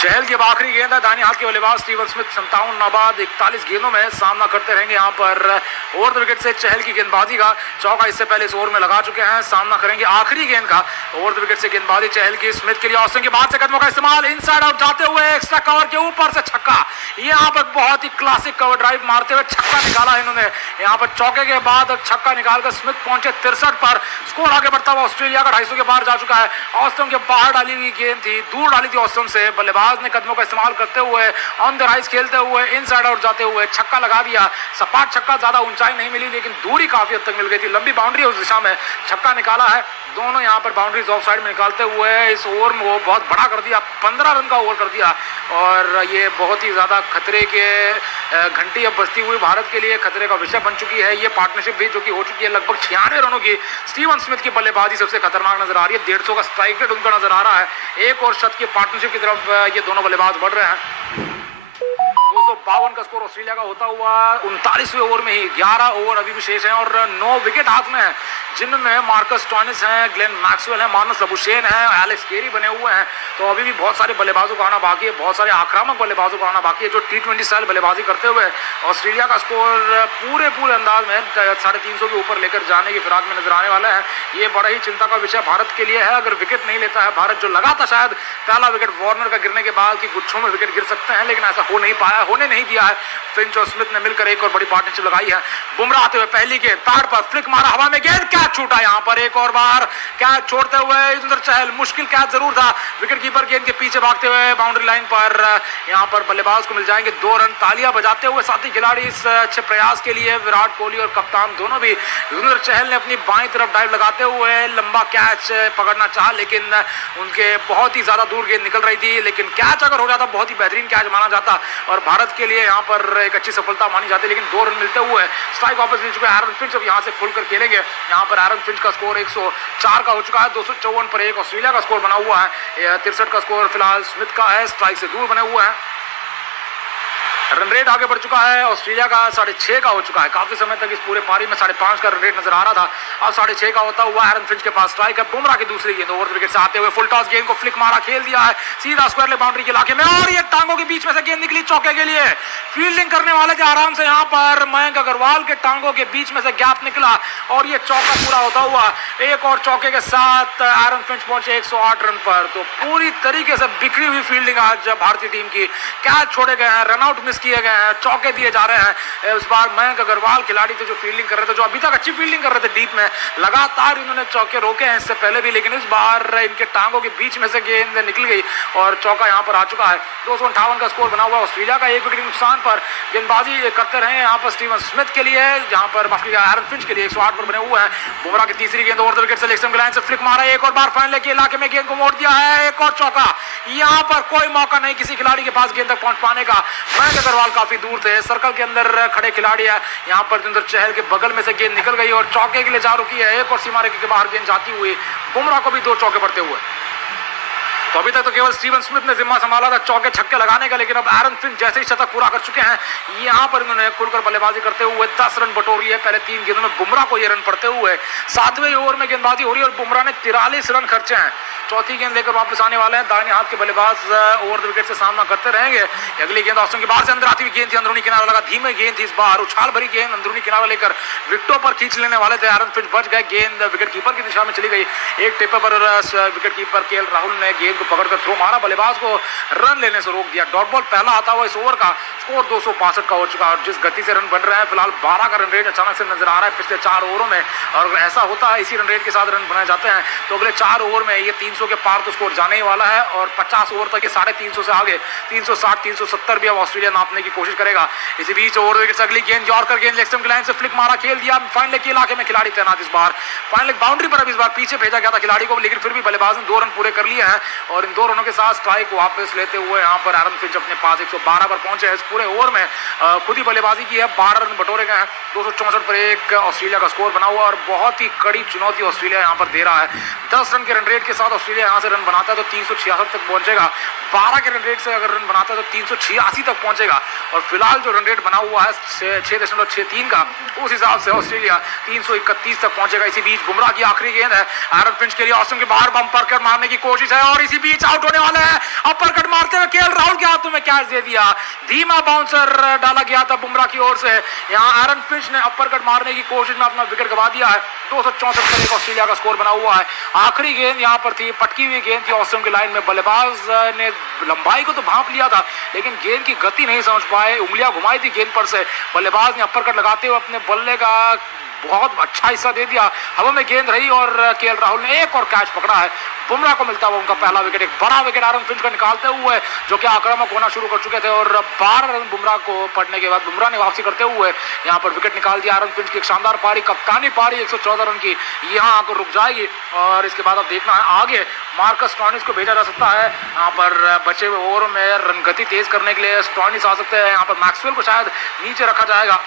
चहल की अब आखिरी गेंद है, दाहिने हाथ के बल्लेबाज स्टीवन स्मिथ 57 नाबाद 41 गेंदों में सामना करते रहेंगे यहाँ पर ओवर द विकेट से चहल की गेंदबाजी का। चौका इससे पहले इस ओवर में लगा चुके हैं, सामना करेंगे आखिरी गेंद का। ओवर द विकेट से गेंदबाजी चहल की, स्मिथ के लिए ऑस्टिन के बाद से कदमों का इस्तेमाल, इनसाइड आउट जाते हुए एक्स्ट्रा कवर के ऊपर से छक्का। यहाँ पर बहुत ही क्लासिक कवर ड्राइव मारते हुए छक्का निकाला है इन्होंने। यहाँ पर चौके के बाद छक्का निकालकर स्मिथ पहुंचे 63 पर। स्कोर आगे बढ़ता हुआ ऑस्ट्रेलिया का 250 के बाहर जा चुका है। ऑस्टिन के बाहर डाली हुई गेंद थी, दूर डाली थी ऑस्टिन से। बल्लेबाज ने कदमों का इस्तेमाल करते हुए ऑन द राइज खेलते हुए इनसाइड आउट जाते हुए छक्का लगा दिया। सपाट छक्का, ज्यादा ऊंचाई नहीं मिली लेकिन दूरी काफी हद तक मिल गई थी। लंबी बाउंड्री उस दिशा में छक्का निकाला है। दोनों यहाँ पर बाउंड्रीज ऑफ साइड में निकालते हुए इस ओवर में वो बहुत बड़ा कर दिया, 15 रन का ओवर कर दिया। और ये बहुत ही ज्यादा खतरे के घंटी अब बजती हुई भारत के लिए खतरे का विषय बन चुकी है। ये पार्टनरशिप भी जो कि हो चुकी है लगभग 96 रनों की। स्टीवन स्मिथ की बल्लेबाजी सबसे खतरनाक नजर आ रही है, 150 का स्ट्राइक रेट उनका नजर आ रहा है। एक और शत की पार्टनरशिप की तरफ ये दोनों बल्लेबाज बढ़ रहे हैं। 252 का स्कोर ऑस्ट्रेलिया का होता हुआ 39वें ओवर में ही 11 ओवर अभी भी शेष हैं और 9 विकेट हाथ में है, जिनमें मार्कस स्टोइनिस हैं, ग्लेन मैक्सवेल हैं, मानस लबुशेन हैं, एलेक्स केरी बने हुए हैं। तो अभी भी बहुत सारे बल्लेबाजों को आना बाकी है, बहुत सारे आक्रामक बल्लेबाजों को आना बाकी है जो T20 स्टाइल बल्लेबाजी करते हुए ऑस्ट्रेलिया का स्कोर पूरे अंदाज में 350 के ऊपर लेकर जाने की फिराक में नजर आने वाला है। ये बड़ा ही चिंता का विषय भारत के लिए है। अगर विकेट नहीं लेता है भारत, जो लगा था शायद पहला विकेट वार्नर का गिरने के बाद कि गुच्छों में विकेट गिर सकते हैं, लेकिन ऐसा हो नहीं पाया, होने नहीं दिया है। फिंच और स्मिथ ने मिलकर एक और बड़ी पार्टनरशिप लगाई है। बुमराह आते हुए पहली गेंद, पैड पर फ्लिक मारा, हवा में गेंद, कैच छूटा। यहाँ पर एक और बार कैच छोड़ते हुए युजवेंद्र चहल, मुश्किल कैच जरूर था। विकेट कीपर गेंद के पीछे भागते हुए बाउंड्री लाइन पर यहाँ पर बल्लेबाज को मिल जाएंगे 2 रन। तालियां बजाते हुए साथी खिलाड़ी इस अच्छे प्रयास के लिए, विराट कोहली और कप्तान दोनों भी। युजवेंद्र चहल ने अपनी बाईं तरफ डाइव लगाते हुए लंबा कैच पकड़ना चाहा, लेकिन उनके बहुत ही ज्यादा दूर गेंद निकल रही थी। लेकिन कैच अगर हो जाता बहुत ही बेहतरीन कैच माना जाता और भारत के लिए यहाँ पर एक अच्छी सफलता मानी जाती, लेकिन 2 रन मिलते हुए स्ट्राइक वापस मिल चुका है। एरन फिंच अब यहाँ से खुलकर खेलेंगे। यहाँ पर एरन फिंच का स्कोर 104 का हो चुका है, 254 पर एक ऑस्ट्रेलिया का स्कोर बना हुआ है। 63 का स्कोर फिलहाल स्मिथ का है, स्ट्राइक से दूर बने हुए हैं। रन रेट आगे बढ़ चुका है ऑस्ट्रेलिया का, 6.5 का हो चुका है। काफी समय तक इस पूरे पारी में 5.5 का रन रेट नजर आ रहा था, अब 6.5 का होता हुआ। एरन फिंच के पास स्ट्राइक है। बुमराह की दूसरी गेंद ओवर विकेट से आते हुए फुल टॉस गेंद को फ्लिक मारा, खेल दिया है सीधा स्क्वायर लेग बाउंड्री के इलाके में, और ये टांगों के बीच में से गेंद निकली चौके के लिए। फील्डिंग करने वाले थे आराम से यहाँ पर, मयंक अग्रवाल के टांगों के बीच में से गैप निकला और ये चौका पूरा होता हुआ एक और चौके के साथ एरन फिंच पहुंचे 108 रन पर। तो पूरी तरीके से बिखरी हुई फील्डिंग आज भारतीय टीम की। कैच छोड़े गए हैं, रनआउट मिस किए गए हैं, चौके दिए जा रहे हैं। इस बार मयंक अग्रवाल खिलाड़ी थे जो फील्डिंग कर रहे थे, जो अभी तक अच्छी फील्डिंग कर रहे थे डीप में, लगातार इन्होंने चौके रोके हैं इससे पहले भी, लेकिन इस बार इनके टांगों के बीच में से गेंद निकल गई और चौका यहाँ पर आ चुका है। 258 का स्कोर बना हुआ ऑस्ट्रेलिया का। 1 विकेट नुकसान पर गेंदबाजी करते रहे यहाँ पर स्टीवन स्मिथ के लिए, जहाँ पर एरन फिंच के लिए 108 पर बने हुए हैं। बुमराह की तीसरी गेंद ओवर द विकेट से लेग स्टंप लाइन से फ्लिक मारा, एक और बार फाइनल के इलाके में गेंद को मोड़ दिया है, एक और चौका। यहाँ पर कोई मौका नहीं किसी खिलाड़ी के पास गेंद तक पहुंच पाने का। मयंक अग्रवाल काफी दूर थे, सर्कल के अंदर खड़े खिलाड़ी है। यहाँ पर युजवेंद्र चहल के बगल में से गेंद निकल गई और चौके के लिए जा रुकी है। एक और सीमा रेखा के बाहर गेंद जाती हुई, बुमराह को भी 2 चौके पड़ते हुए। तो अभी तक तो केवल स्टीवन स्मिथ ने जिम्मा संभाला था चौके छक्के लगाने का, लेकिन अब एरन फिंच जैसे ही शतक पूरा कर चुके हैं, यहाँ पर इन्होंने खुलकर बल्लेबाजी करते हुए 10 रन बटोर लिए। पहले 3 गेंदों में बुमराह को ये रन पड़ते हुए 7वें ओवर में गेंदबाजी हो रही है और बुमराह ने 43 रन खर्चे हैं। चौथी गेंद लेकर वापस आने वाले हैं। दाहिने हाथ के बल्लेबाज ओवर द विकेट से सामना करते रहेंगे। अगली गेंद ऑस्टिन के बाहर से अंदर आती हुई गेंद थी, अंदरूनी किनारा लगा, धीमे गेंद थी, इस बार उछाल भरी गेंद अंदरूनी किनारा लेकर विकेटों पर खींच लेने वाले थे आरन फिंच, बच गए। गेंद विकेट कीपर की दिशा में चली गई। एक टिप्पर पर विकेट कीपर केएल राहुल ने गेंद को पकड़कर थ्रो मारा, बल्लेबाज को रन लेने से रोक दिया। डॉट बॉल पहला आता हुआ इस ओवर का स्कोर 265 का हो चुका है और जिस गति से रन बन रहे हैं फिलहाल 12 का रन रेट अचानक से नजर आ रहा है पिछले 4 ओवरों में। और अगर ऐसा होता है, इसी रन रेट के साथ रन बनाए जाते हैं तो अगले 4 ओवर में ये 300 के पार तो स्कोर जाने ही वाला है और 50 ओवर तक ये 350 से आगे 360 370 भी अब ऑस्ट्रेलिया नापने की कोशिश करेगा। इसी बीच ओवर विकेट से अगली गेंद यॉर्कर गेंद लेग स्टंप की लाइन से फ्लिक मारा, खेल दिया फाइन लेग के इलाके में खिलाड़ी तैनात। इस बार फाइन लेग बाउंड्री पर अब इस बार पीछे भेजा गया था खिलाड़ी को, लेकिन फिर भी बल्लेबाज ने 2 रन पूरे कर लिए हैं और इन 2 रनों के साथ स्ट्राइक वापस लेते हुए यहाँ पर आरन फिंच अपने पास 112 पर पहुंचे हैं। इस पूरे ओवर में खुद ही बल्लेबाजी की है, 12 रन बटोरे गए हैं। 264 पर एक ऑस्ट्रेलिया का स्कोर बना हुआ और बहुत ही कड़ी चुनौती ऑस्ट्रेलिया यहाँ पर दे रहा है। 10 रन के रन रेट के साथ ऑस्ट्रेलिया यहाँ से रन बनाता है तो 366 तक पहुंचेगा। 12 के रन रेट से अगर रन बनाता है तो 386 तक पहुंचेगा और फिलहाल जो रन रेट बना हुआ है 6.63 का, उस हिसाब से ऑस्ट्रेलिया 331 तक पहुंचेगा। इसी बीच बुमराह की आखिरी गेंद है आरन फिंच के लिए, ऑस्टिन के बाहर बम्पर कट मारने की कोशिश है और इसी बीच आउट होने वाला है। अपर कट मारते हुए केएल राहुल के हाथों में कैच दे दिया, धीमा बाउंसर डाला गया था बुमराह की ओर से। यहाँ आरन फिंच ने अपर कट मारने की कोशिश में अपना विकेट गवा दिया है। 264 पर एक ऑस्ट्रेलिया का स्कोर बना हुआ है। आखिरी गेंद यहाँ पर थी, पटकी हुई गेंद थी ऑस्टिन की लाइन में, बल्लेबाज ने लंबाई को तो भांप लिया था लेकिन गेंद की गति नहीं समझ पाए, उंगलियां घुमाई थी गेंद पर से। बल्लेबाज ने अपर कट लगाते हुए अपने बल्ले का बहुत अच्छा हिस्सा दे दिया, हवा में गेंद रही और केएल राहुल ने एक और कैच पकड़ा है। बुमराह को मिलता हुआ उनका पहला विकेट, एक बड़ा विकेट आरन फिंच का निकालते हुए जो कि आक्रामक होना शुरू कर चुके थे और 12 रन बुमराह को पड़ने के बाद बुमराह ने वापसी करते हुए यहाँ पर विकेट निकाल दिया। आरन फिंच की एक शानदार पारी, कप्तानी पारी 114 रन की यहाँ आकर रुक जाएगी और इसके बाद अब देखना है आगे मार्कस स्टॉइनिस को भेजा जा सकता है। यहाँ पर बचे हुए ओवर में रन गति तेज करने के लिए स्टॉइनिस आ सकते हैं, यहाँ पर मैक्सवेल को शायद नीचे रखा जाएगा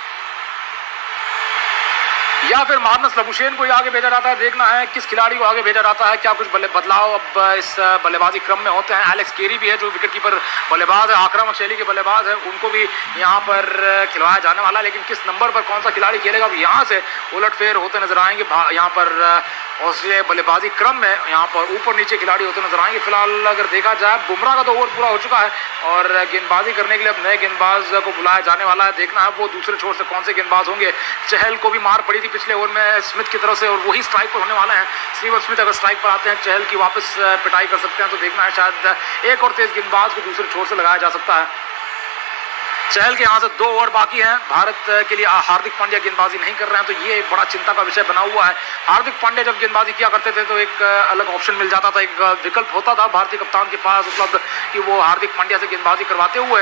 या फिर मार्नस लबुशेन को आगे भेजा जाता है। देखना है किस खिलाड़ी को आगे भेजा जाता है, क्या कुछ बदलाव अब इस बल्लेबाजी क्रम में होते हैं। एलेक्स केरी भी है जो विकेट कीपर बल्लेबाज है, आक्रामक शैली के बल्लेबाज है, उनको भी यहाँ पर खिलवाया जाने वाला है, लेकिन किस नंबर पर कौन सा खिलाड़ी खेलेगा अब यहाँ से उलटफेर होते नजर आएंगे। यहाँ पर ऑस्ट्रेलिया बल्लेबाजी क्रम में यहाँ पर ऊपर नीचे खिलाड़ी होते नजर आएंगे। फिलहाल अगर देखा जाए बुमराह का तो ओवर पूरा हो चुका है और गेंदबाजी करने के लिए अब नए गेंदबाज को बुलाया जाने वाला है। देखना है वो दूसरे छोर से कौन से गेंदबाज होंगे। चहल को भी मार पड़ी थी पिछले ओवर में स्मिथ की तरफ से और वही स्ट्राइक पर होने वाले हैं। स्टीवन स्मिथ अगर स्ट्राइक पर आते हैं चहल की वापस पिटाई कर सकते हैं, तो देखना है शायद एक और तेज गेंदबाज को दूसरे छोर से लगाया जा सकता है। चहल के यहाँ से 2 ओवर बाकी हैं। भारत के लिए हार्दिक पांड्या गेंदबाजी नहीं कर रहे हैं तो ये एक बड़ा चिंता का विषय बना हुआ है। हार्दिक पांड्या जब गेंदबाजी किया करते थे तो एक अलग ऑप्शन मिल जाता था, एक विकल्प होता था भारतीय कप्तान के पास उपलब्ध कि वो हार्दिक पांड्या से गेंदबाजी करवाते हुए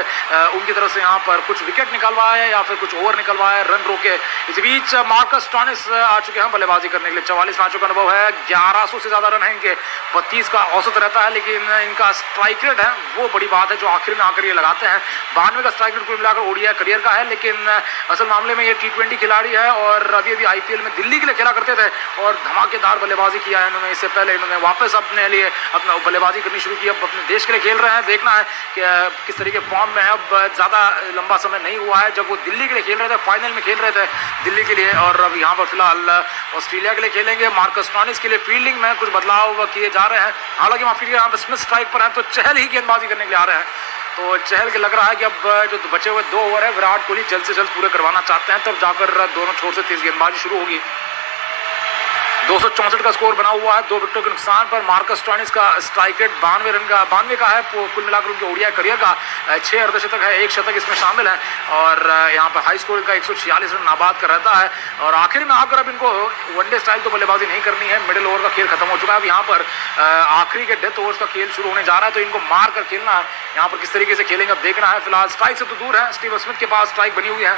उनकी तरफ से यहाँ पर कुछ विकेट निकलवाए या फिर कुछ ओवर निकलवाए, रन रोके। इस बीच मार्कस स्टॉइनिस आ चुके हैं बल्लेबाजी करने के लिए। 44 मैचों का अनुभव है, 1100 से ज़्यादा रन है इनके, 32 का औसत रहता है, लेकिन इनका स्ट्राइक रेट है वो बड़ी बात है जो आखिर में आकर ये लगाते हैं। 92 का स्ट्राइक रेट मिलाकर ओडीआई करियर का है, लेकिन असल मामले में ये T20 खिलाड़ी है और अभी आईपीएल में दिल्ली के लिए खेला करते थे और धमाकेदार बल्लेबाजी किया है इन्होंने। इससे पहले इन्होंने वापस अपने लिए अपना बल्लेबाजी करनी शुरू की, अब अपने देश के लिए खेल रहे हैं। देखना है कि किस तरीके फॉर्म में है। अब ज़्यादा लंबा समय नहीं हुआ है जब वो दिल्ली के लिए खेल रहे थे, फाइनल में खेल रहे थे दिल्ली के लिए, और अब यहाँ पर फिलहाल ऑस्ट्रेलिया के लिए खेलेंगे। मार्कस स्टॉइनिस के लिए फील्डिंग में कुछ बदलाव किए जा रहे हैं। हालांकि माफ कीजिएगा यहाँ पर स्मिथ स्ट्राइक पर है तो चहल ही गेंदबाजी करने के लिए आ रहे हैं। तो चहल के लग रहा है कि अब जो बचे हुए 2 ओवर है विराट कोहली जल्द से जल्द पूरे करवाना चाहते हैं, तब जाकर दोनों छोर से तेज गेंदबाजी शुरू होगी। 264 का स्कोर बना हुआ है 2 विकेटों के नुकसान पर। मार्कस स्टॉइनिस का स्ट्राइक रेट 92 का है, कुल मिलाकर उनके ओडीआई करियर का 6 अर्धशतक है, 1 शतक इसमें शामिल है और यहाँ पर हाई स्कोर का 146 रन नाबाद का रहता है। और आखिर में आकर अब इनको वनडे स्टाइल तो बल्लेबाजी नहीं करनी है, मिडिल ओवर का खेल खत्म हो चुका है। अब यहाँ पर आखिरी के डेथ ओवर्स का खेल शुरू होने जा रहा है तो इनको मार कर खेलना है। यहाँ पर किस तरीके से खेलेंगे अब देखना है। फिलहाल स्ट्राइक से तो दूर है, स्टीवन स्मिथ के पास स्ट्राइक बनी हुई है।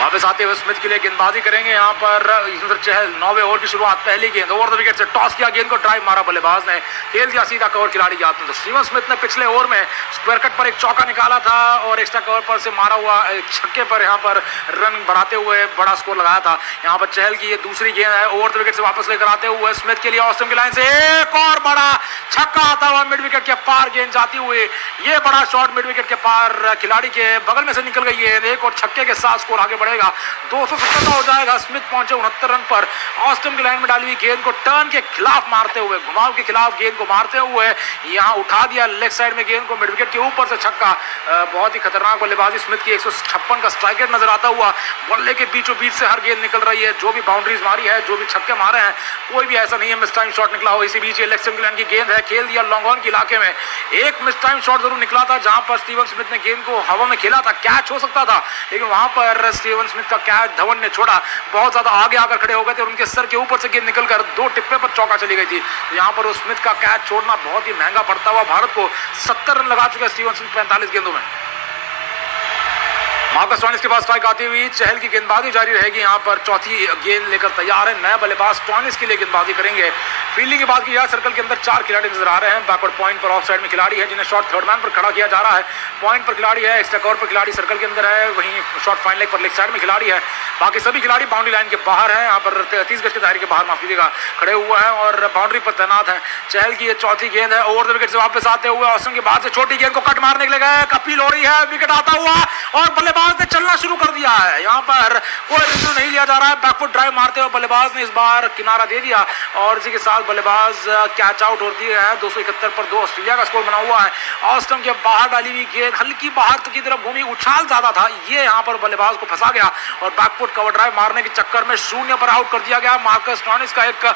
वापस आते हुए स्मिथ के लिए गेंदबाजी करेंगे यहाँ पर यूसुफ चहल। 9वें ओवर की शुरुआत, पहली गेंद ओवर द विकेट से टॉस किया, गेंद को ड्राइव मारा, बल्लेबाज ने खेल दिया सीधा कवर खिलाड़ी के हाथ में। तो स्टीवन स्मिथ ने पिछले ओवर में स्क्वायर कट पर एक चौका निकाला था और एक्स्ट्रा कवर पर से मारा हुआ छक्के पर यहाँ पर रन बढ़ाते हुए बड़ा स्कोर लगाया था। यहाँ पर चहल की ये दूसरी गेंद है, ओवर द विकेट से वापस लेकर आते हुए स्मिथ के लिए ऑस्टिन की लाइन से एक और बड़ा छक्का आता हुआ मिड विकेट के पार, गेंद जाती हुई ये बड़ा शॉट मिड विकेट के पार खिलाड़ी के बगल में से निकल गई है। एक और छक्के के साथ स्कोर आगे बढ़े पड़ेगा। 270 का हो जाएगा। स्मिथ पहुंचे 69 रन पर। ऑस्टन की लाइन में डाली हुई गेंद को टर्न के खिलाफ मारते हुए, घुमाव के खिलाफ गेंद को मारते हुए यहाँ उठा दिया लेग साइड में गेंद को, मिड विकेट के ऊपर से छक्का। बहुत ही खतरनाक बल्लेबाजी स्मिथ की। 156 का स्ट्राइक रेट नजर आता हुआ। बल्ले के बीचों बीच से हर गेंद निकल रही है। जो भी बाउंड्रीज मारी है, जो भी छक्के मारे हैं, कोई भी ऐसा नहीं है मिस टाइम शॉट निकला हो। इसी बीच लेग स्टंप की गेंद है, खेल दिया लॉन्ग ऑन के इलाके में। एक मिस टाइम शॉट जरूर निकला था जहां पर स्टीवन स्मिथ ने गेंद को हवा में खेला था, कैच हो सकता था, लेकिन वहां पर स्टीवन स्मिथ का कैच धवन ने छोड़ा। बहुत ज्यादा आगे आकर खड़े हो गए थे और उनके सर के ऊपर से गेंद निकलकर 2 टिप्पे पर चौका चली गई थी। तो यहाँ पर उस स्मिथ का कैच छोड़ना बहुत ही महंगा पड़ता हुआ भारत को। 70 रन लगा चुके स्टीवन स्मिथ 45 गेंदों में। मार्कस स्टोइनिस के पास स्ट्राइक आती हुई। चहल की गेंदबाजी जारी रहेगी। यहाँ पर चौथी गेंद लेकर तैयार है नया बल्लेबाज स्टोइनिस के लिए गेंदबाजी करेंगे। फील्डिंग की बात की जाए, सर्कल के अंदर 4 खिलाड़ी नजर आ रहे हैं। बैकवर्ड पॉइंट पर ऑफ साइड में खिलाड़ी है जिन्हें शॉर्ट थर्ड मैन पर खड़ा किया जा रहा है। पॉइंट पर खिलाड़ी है, एक्स्ट्रा कवर पर खिलाड़ी सर्कल के अंदर है, वहीं शॉर्ट फाइन लेग पर लेग साइड में खिलाड़ी है। बाकी सभी खिलाड़ी बाउंड्री लाइन के बाहर हैं। यहाँ पर 30 गज के दायरे के बाहर, माफ कीजिएगा, खड़े हुए हैं और बाउंड्री पर तैनात हैं। चहल की ये चौथी गेंद है। ओवर द विकेट से वापस आते हुए ऑस्टन के बाद से छोटी गेंद को कट मारने के लिए गए। अपील हो रही है, विकेट आता हुआ और बल्लेबाज ने चलना शुरू कर दिया है। यहाँ पर कोई रिव्यू नहीं लिया जा रहा है। बैकफुट ड्राइव मारते हुए बल्लेबाज ने इस बार किनारा दे दिया और इसी के साथ बल्लेबाज कैच आउट हो दिए हैं। 271 पर 2 ऑस्ट्रेलिया का स्कोर बना हुआ है। ऑस्टन के बाहर डाली हुई गेंद हल्की बाहर की तरफ घूमी, उछाल ज्यादा था, ये यहाँ पर बल्लेबाज को फंसा गया और बैकफुट कवर ड्राइव मारने के चक्कर में 0 पर आउट कर दिया गया। मार्कस स्टोइनिस का एक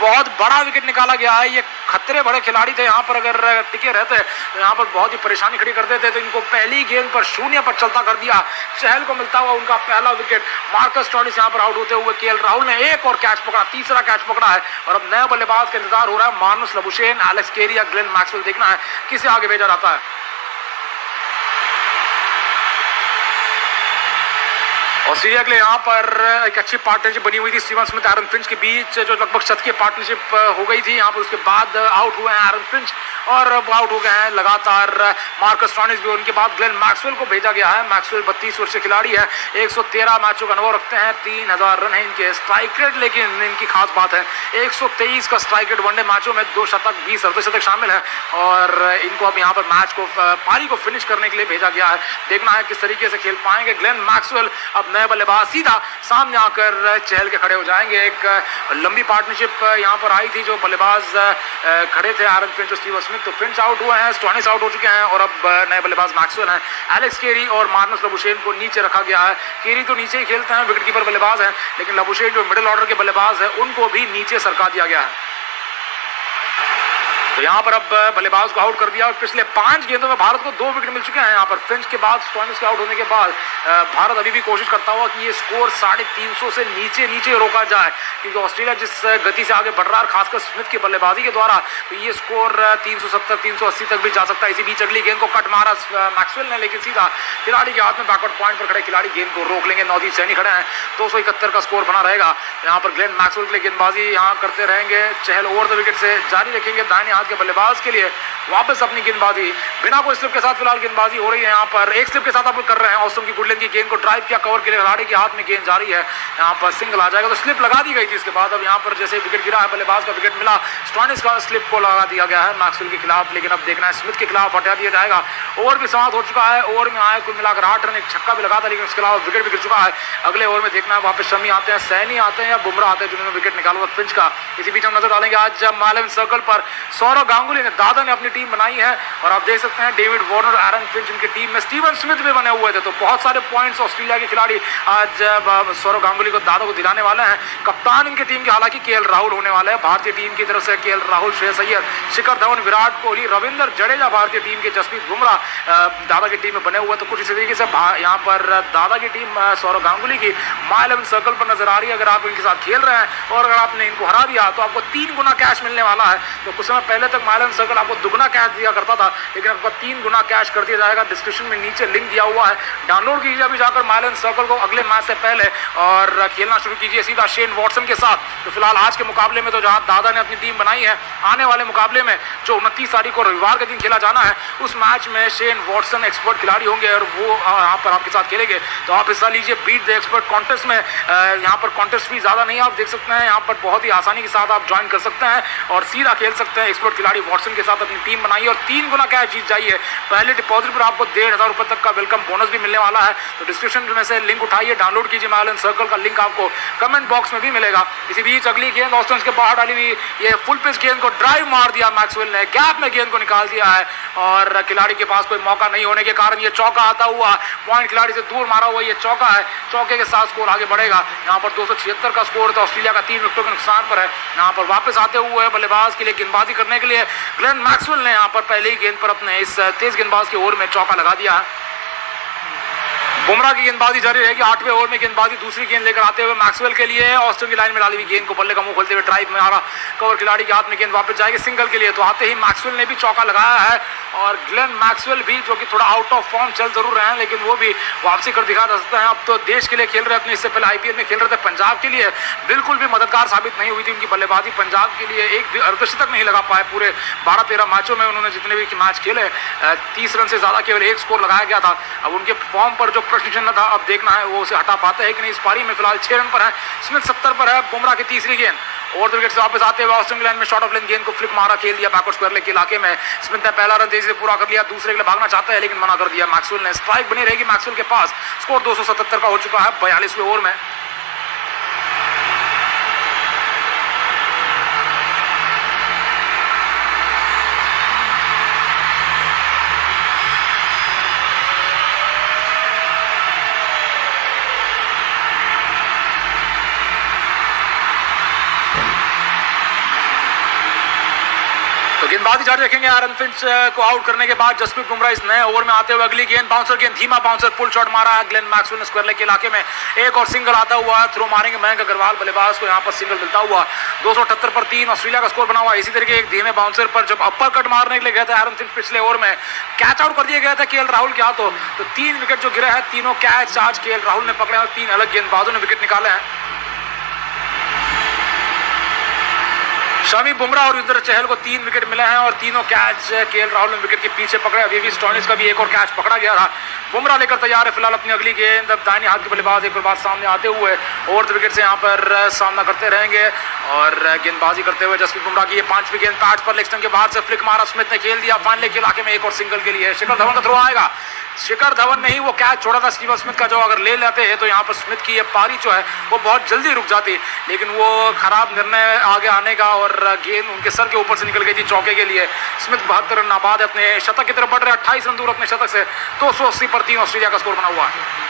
बहुत बड़ा विकेट निकाला गया है। ये खतरे बड़े खिलाड़ी थे, यहाँ पर अगर टिके रहते तो यहाँ पर बहुत ही परेशानी खड़ी कर देते। तो इनको पहली गेंद पर 0 पर चलता कर दिया। चहल को मिलता हुआ उनका पहला विकेट। मार्कस स्टोइनिस यहाँ पर आउट होते हुए केएल राहुल ने एक और कैच पकड़ा, तीसरा कैच पकड़ा है और अब नया बल्लेबाज का इंतजार हो रहा है। मार्नस लबुशेन, एलेक्स कैरी या ग्लेन मैक्सवेल, देखना है किसे आगे भेजा जाता है। ऑस्ट्रेलिया के लिए यहाँ पर एक अच्छी पार्टनरशिप बनी हुई थी स्टीवन स्मिथ एरन फिंच के बीच, जो लगभग शतकीय पार्टनरशिप हो गई थी। यहाँ पर उसके बाद आउट हुए हैं एरन फिंच और आउट हो गए हैं लगातार मार्कस स्टोइनिस भी। उनके बाद ग्लेन मैक्सवेल को भेजा गया है। मैक्सवेल 32 वर्षीय खिलाड़ी है, 113 मैचों का अनुभव रखते हैं, 3000 रन है इनके। स्ट्राइक रेट लेकिन इनकी खास बात है 123 का स्ट्राइक रेट वनडे मैचों में, 2 शतक 20 अर्धशतक शामिल है और इनको अब यहाँ पर मैच को पारी को फिनिश करने के लिए भेजा गया है। देखना है किस तरीके से खेल पाएंगे ग्लेन मैक्सवेल। अब नए बल्लेबाज सीधा सामने आकर चहल के खड़े हो जाएंगे। एक लंबी पार्टनरशिप यहाँ पर आई थी, जो बल्लेबाज खड़े थे एरन फिंच और स्टीवन स्मिथ, तो फिंच आउट हुए हैं, स्टोइनिस आउट हो चुके हैं और अब नए बल्लेबाज मैक्सवेल हैं। एलेक्स कैरी और मार्नस लबुशेन को नीचे रखा गया है। कैरी तो नीचे ही खेलते हैं, विकेट कीपर बल्लेबाज हैं, लेकिन लबुशेन जो मिडिल ऑर्डर के बल्लेबाज है उनको भी नीचे सरका दिया गया है। तो यहाँ पर अब बल्लेबाज को आउट कर दिया और पिछले 5 गेंदों में भारत को 2 विकेट मिल चुके हैं। यहाँ पर फिंच के बाद स्टोइनिस के आउट होने के बाद भारत अभी भी कोशिश करता हुआ कि ये स्कोर 350 से नीचे रोका जाए, क्योंकि ऑस्ट्रेलिया जिस गति से आगे बढ़ रहा है, खासकर स्मिथ की बल्लेबाजी के द्वारा, तो ये स्कोर 370 380 तक भी जा सकता है। इसी बीच अगली गेंद को कट मारा मैक्सवेल ने, लेकिन सीधा खिलाड़ी के हाथ में बैकवर्ड पॉइंट पर खड़े खिलाड़ी गेंद को रोक लेंगे। नवदीप सैनी खड़े हैं, 271 का स्कोर बना रहेगा। यहाँ पर ग्लेन मैक्सवेल के लिए गेंदबाजी यहाँ करते रहेंगे। चहल ओवर द विकेट से जारी रखेंगे। दाहिने हाथ के बल्लेबाज के लिए वापस अपनी गेंदबाजी, बिना कोई स्लिप के साथ फिलहाल गेंदबाजी हो रही है। यहाँ पर एक स्लिप के साथ आप कर रहे हैं। ऑस्टन की गुडलैंड की गेंद को ड्राइव किया, कवर के लिए खिलाड़ी के हाथ में गेंद जारी है, यहाँ पर सिंगल आ जाएगा। तो स्लिप लगा दी गई थी। इसके बाद अब यहाँ पर जैसे विकेट गिरा है, बल्लेबाज का विकेट मिला, स्टोइनिस का स्लिप को लगा दिया गया है मैक्सवेल के खिलाफ, लेकिन अब देखना है स्मिथ के खिलाफ हटा दिया जाएगा। ओवर भी समाप्त हो चुका है। ओवर में आया कुल मिलाकर 8 रन, एक छक्का भी लगा था, लेकिन उसके अलावा विकेट भी गिर चुका है। अगले ओवर में देखना है वहाँ पे शमी आते हैं, सैनी आते हैं या बुमराह आते हैं जिन्होंने विकेट निकाला हुआ फिंच का। इसी बीच हम नजर डालेंगे आज माइलेवन सर्कल पर सौरव गांगुली ने, दादा ने अपनी टीम बनाई है और आप देख सकते हैं डेविड वार्नर, एरन फिंच इनकी टीम में, स्टीवन स्मिथ भी बने हुए थे। तो बहुत सारे पॉइंट्स ऑस्ट्रेलिया के खिलाड़ी आज सौरव गांगुली को, दादा को दिलाने वाले हैं। कप्तान इनकी टीम के हालांकि केएल राहुल होने वाले हैं। भारतीय टीम की तरफ से केएल राहुल, श्रेयस अय्यर, शिखर धवन, विराट कोहली, रविंद्र जडेजा भारतीय टीम के, जसप्रीत बुमराह दादा की टीम में बने हुए। तो कुछ इसी तरीके से यहाँ पर दादा की टीम सौरव गांगुली की माइलेवन सर्कल पर नजर आ रही है। अगर आप इनके साथ खेल रहे हैं और अगर आपने इनको हरा दिया तो आपको 3 गुना कैश मिलने वाला है। तो कुछ समय पहले तक माइलेवन सर्कल आपको दुगना कैश दिया करता था, लेकिन आपको 3 गुना कैश कर दिया जाएगा। डिस्क्रिप्शन में नीचे लिंक दिया हुआ है, डाउनलोड कीजिए अभी जाकर माइलेवन सर्कल को अगले मैच से पहले और खेलना शुरू कीजिए सीधा शेन वॉटसन के साथ। तो फिलहाल आज के मुकाबले में तो जहां दादा ने अपनी टीम बनाई है, आने वाले मुकाबले में जो 29 तारीख को रविवार के दिन खेला जाना है, उस मैच में शेन वॉटसन एक्सपर्ट खिलाड़ी होंगे और वो यहाँ पर आपके साथ खेलेंगे। तो आप हिस्सा लीजिए बीट द एक्सपर्ट कॉन्टेस्ट में। यहाँ पर कॉन्टेस्ट फी ज्यादा नहीं है, आप देख सकते हैं। यहाँ पर बहुत ही आसानी के साथ आप ज्वाइन कर सकते हैं और सीधा खेल सकते हैं एक्सपर्ट और खिलाड़ी वॉटसन के साथ अपनी टीम बनाइए और 3 गुना कैच जीत जाइए। पहले डिपॉजिट पर आपको 1,500 रुपये तक का वेलकम बोनस भी मिलने वाला है। तो डिस्क्रिप्शन में से लिंक उठाइए, डाउनलोड कीजिए। माइलन सर्कल का लिंक आपको कमेंट बॉक्स में भी मिलेगा। इसी बीच अगली गेंद ऑस्टन के बाहर डाली हुई ये फुल पिच गेंद को ड्राइव मार दिया मैक्सवेल ने, गैप में गेंद को निकाल दिया है और खिलाड़ी के पास कोई मौका नहीं होने के कारण ये चौका आता हुआ, पॉइंट खिलाड़ी से दूर मारा हुआ ये चौका है। चौके के साथ स्कोर आगे बढ़ेगा। यहाँ पर 276 का स्कोर था। ऑस्ट्रेलिया का 3 विकेटों के नुकसान पर है। यहाँ पर वापस आते हुए बल्लेबाज के लिए गेंदबाजी करने के लिए ग्लेन मैक्सवेल ने यहाँ पर पहले ही गेंद पर अपने इस तेज गेंदबाज के ओवर में चौका लगा दिया है। बुमराह की गेंदबाजी जारी रहेगी। 8वें ओवर में गेंदबाजी दूसरी गेंद लेकर आते हुए मैक्सवेल के लिए ऑस्टन की लाइन में डाली हुई गेंद को बल्ले का मुंह खोलते हुए ड्राइव में मारा, कवर खिलाड़ी के हाथ में गेंद वापस जाएगी सिंगल के लिए। तो आते ही मैक्सवेल ने भी चौका लगाया है और ग्लेन मैक्सवेल भी जो कि थोड़ा आउट ऑफ फॉर्म चल जरूर रहे हैं लेकिन वो भी वापसी कर दिखा सकते हैं। अब तो देश के लिए खेल रहे अपने, इससे पहले आईपीएल में खेल रहे थे पंजाब के लिए, बिल्कुल भी मददगार साबित नहीं हुई थी उनकी बल्लेबाजी। पंजाब के लिए एक भी अर्धशतक नहीं लगा पाए पूरे 12-13 मैचों में। उन्होंने जितने भी मैच खेले 30 रन से ज्यादा केवल एक स्कोर लगाया गया था। अब उनके फॉर्म पर जो प्रश्न चिन्ह था अब देखना है वो उसे हटा पाते हैं कि नहीं। इस पारी में फिलहाल 6 रन पर है, स्मिथ 70 पर है। बुमराह की तीसरी गेंद और विकेट से वापस आते हुए ऑस्ट्रेलिया में शॉर्ट ऑफ लेंथ गेंद को फ्लिक मारा, खेल दिया बैकवर्ड स्क्वायर लेग के इलाके में। स्मिथ ने पहला रन तेजी से पूरा कर लिया, दूसरे के लिए भागना चाहता है लेकिन मना कर दिया मैक्सवेल ने। स्ट्राइक बनी रहेगी मैक्सवेल के पास। स्कोर 277 का हो चुका है 42वें ओवर में। गेंदबाजी जारी रखेंगे आरन फिंच को आउट करने के बाद जसप्रीत बुमराह इस नए ओवर में आते हुए। अगली गेंद बाउंसर गेंद, धीमा बाउंसर, पुल शॉट मारा है ग्लेन मैक्सवेल ने स्क्वायर लेग के इलाके में। एक और सिंगल आता हुआ है, थ्रो मारेंगे मयंक अग्रवाल, बल्लेबाज को यहाँ पर सिंगल मिलता हुआ। 278 पर 3 ऑस्ट्रेलिया का स्कोर बना हुआ। इसी तरीके एक धीमे बाउंसर पर जब अपर कट मारने के लिए गए थे आरन फिंच पिछले ओवर में, कैच आउट कर दिया गया था केएल राहुल के हाथों। तो 3 विकेट जो गिरे हैं, तीनों कैच आज केएल राहुल ने पकड़े और 3 अलग गेंदबाजों ने विकेट निकाले हैं। शमी बुमराह और युजवेंद्र चहल को 3 विकेट मिले हैं और तीनों कैच केएल राहुल ने विकेट के पीछे पकड़े। अभी स्टोनिस का भी एक और कैच पकड़ा गया था। बुमराह लेकर तैयार है फिलहाल अपनी अगली गेंद। अब दाहिने हाथ के बल्लेबाज एक बार सामने आते हुए और विकेट से यहाँ पर सामना करते रहेंगे और गेंदबाजी करते हुए जसप्रीत बुमराह की ये 5वीं गेंद पैच पर लेग स्टंप के बाहर से फ्लिक मारा, स्मिथ ने खेल दिया फाइनल के इलाके में। एक और सिंगल के लिए शिखर धवन का थ्रो आएगा। शिखर धवन ने ही वो कैच छोड़ा था स्टीवन स्मिथ का, जो अगर ले लेते हैं तो यहाँ पर स्मिथ की ये पारी जो है वो बहुत जल्दी रुक जाती, लेकिन वो खराब निर्णय आगे आने का और गेंद उनके सर के ऊपर से निकल गई थी चौके के लिए। स्मिथ 72 रन नाबाद अपने शतक की तरफ बढ़ रहे, 28 रन दूर अपने शतक से। 280 पर 3 ऑस्ट्रेलिया का स्कोर बना हुआ है।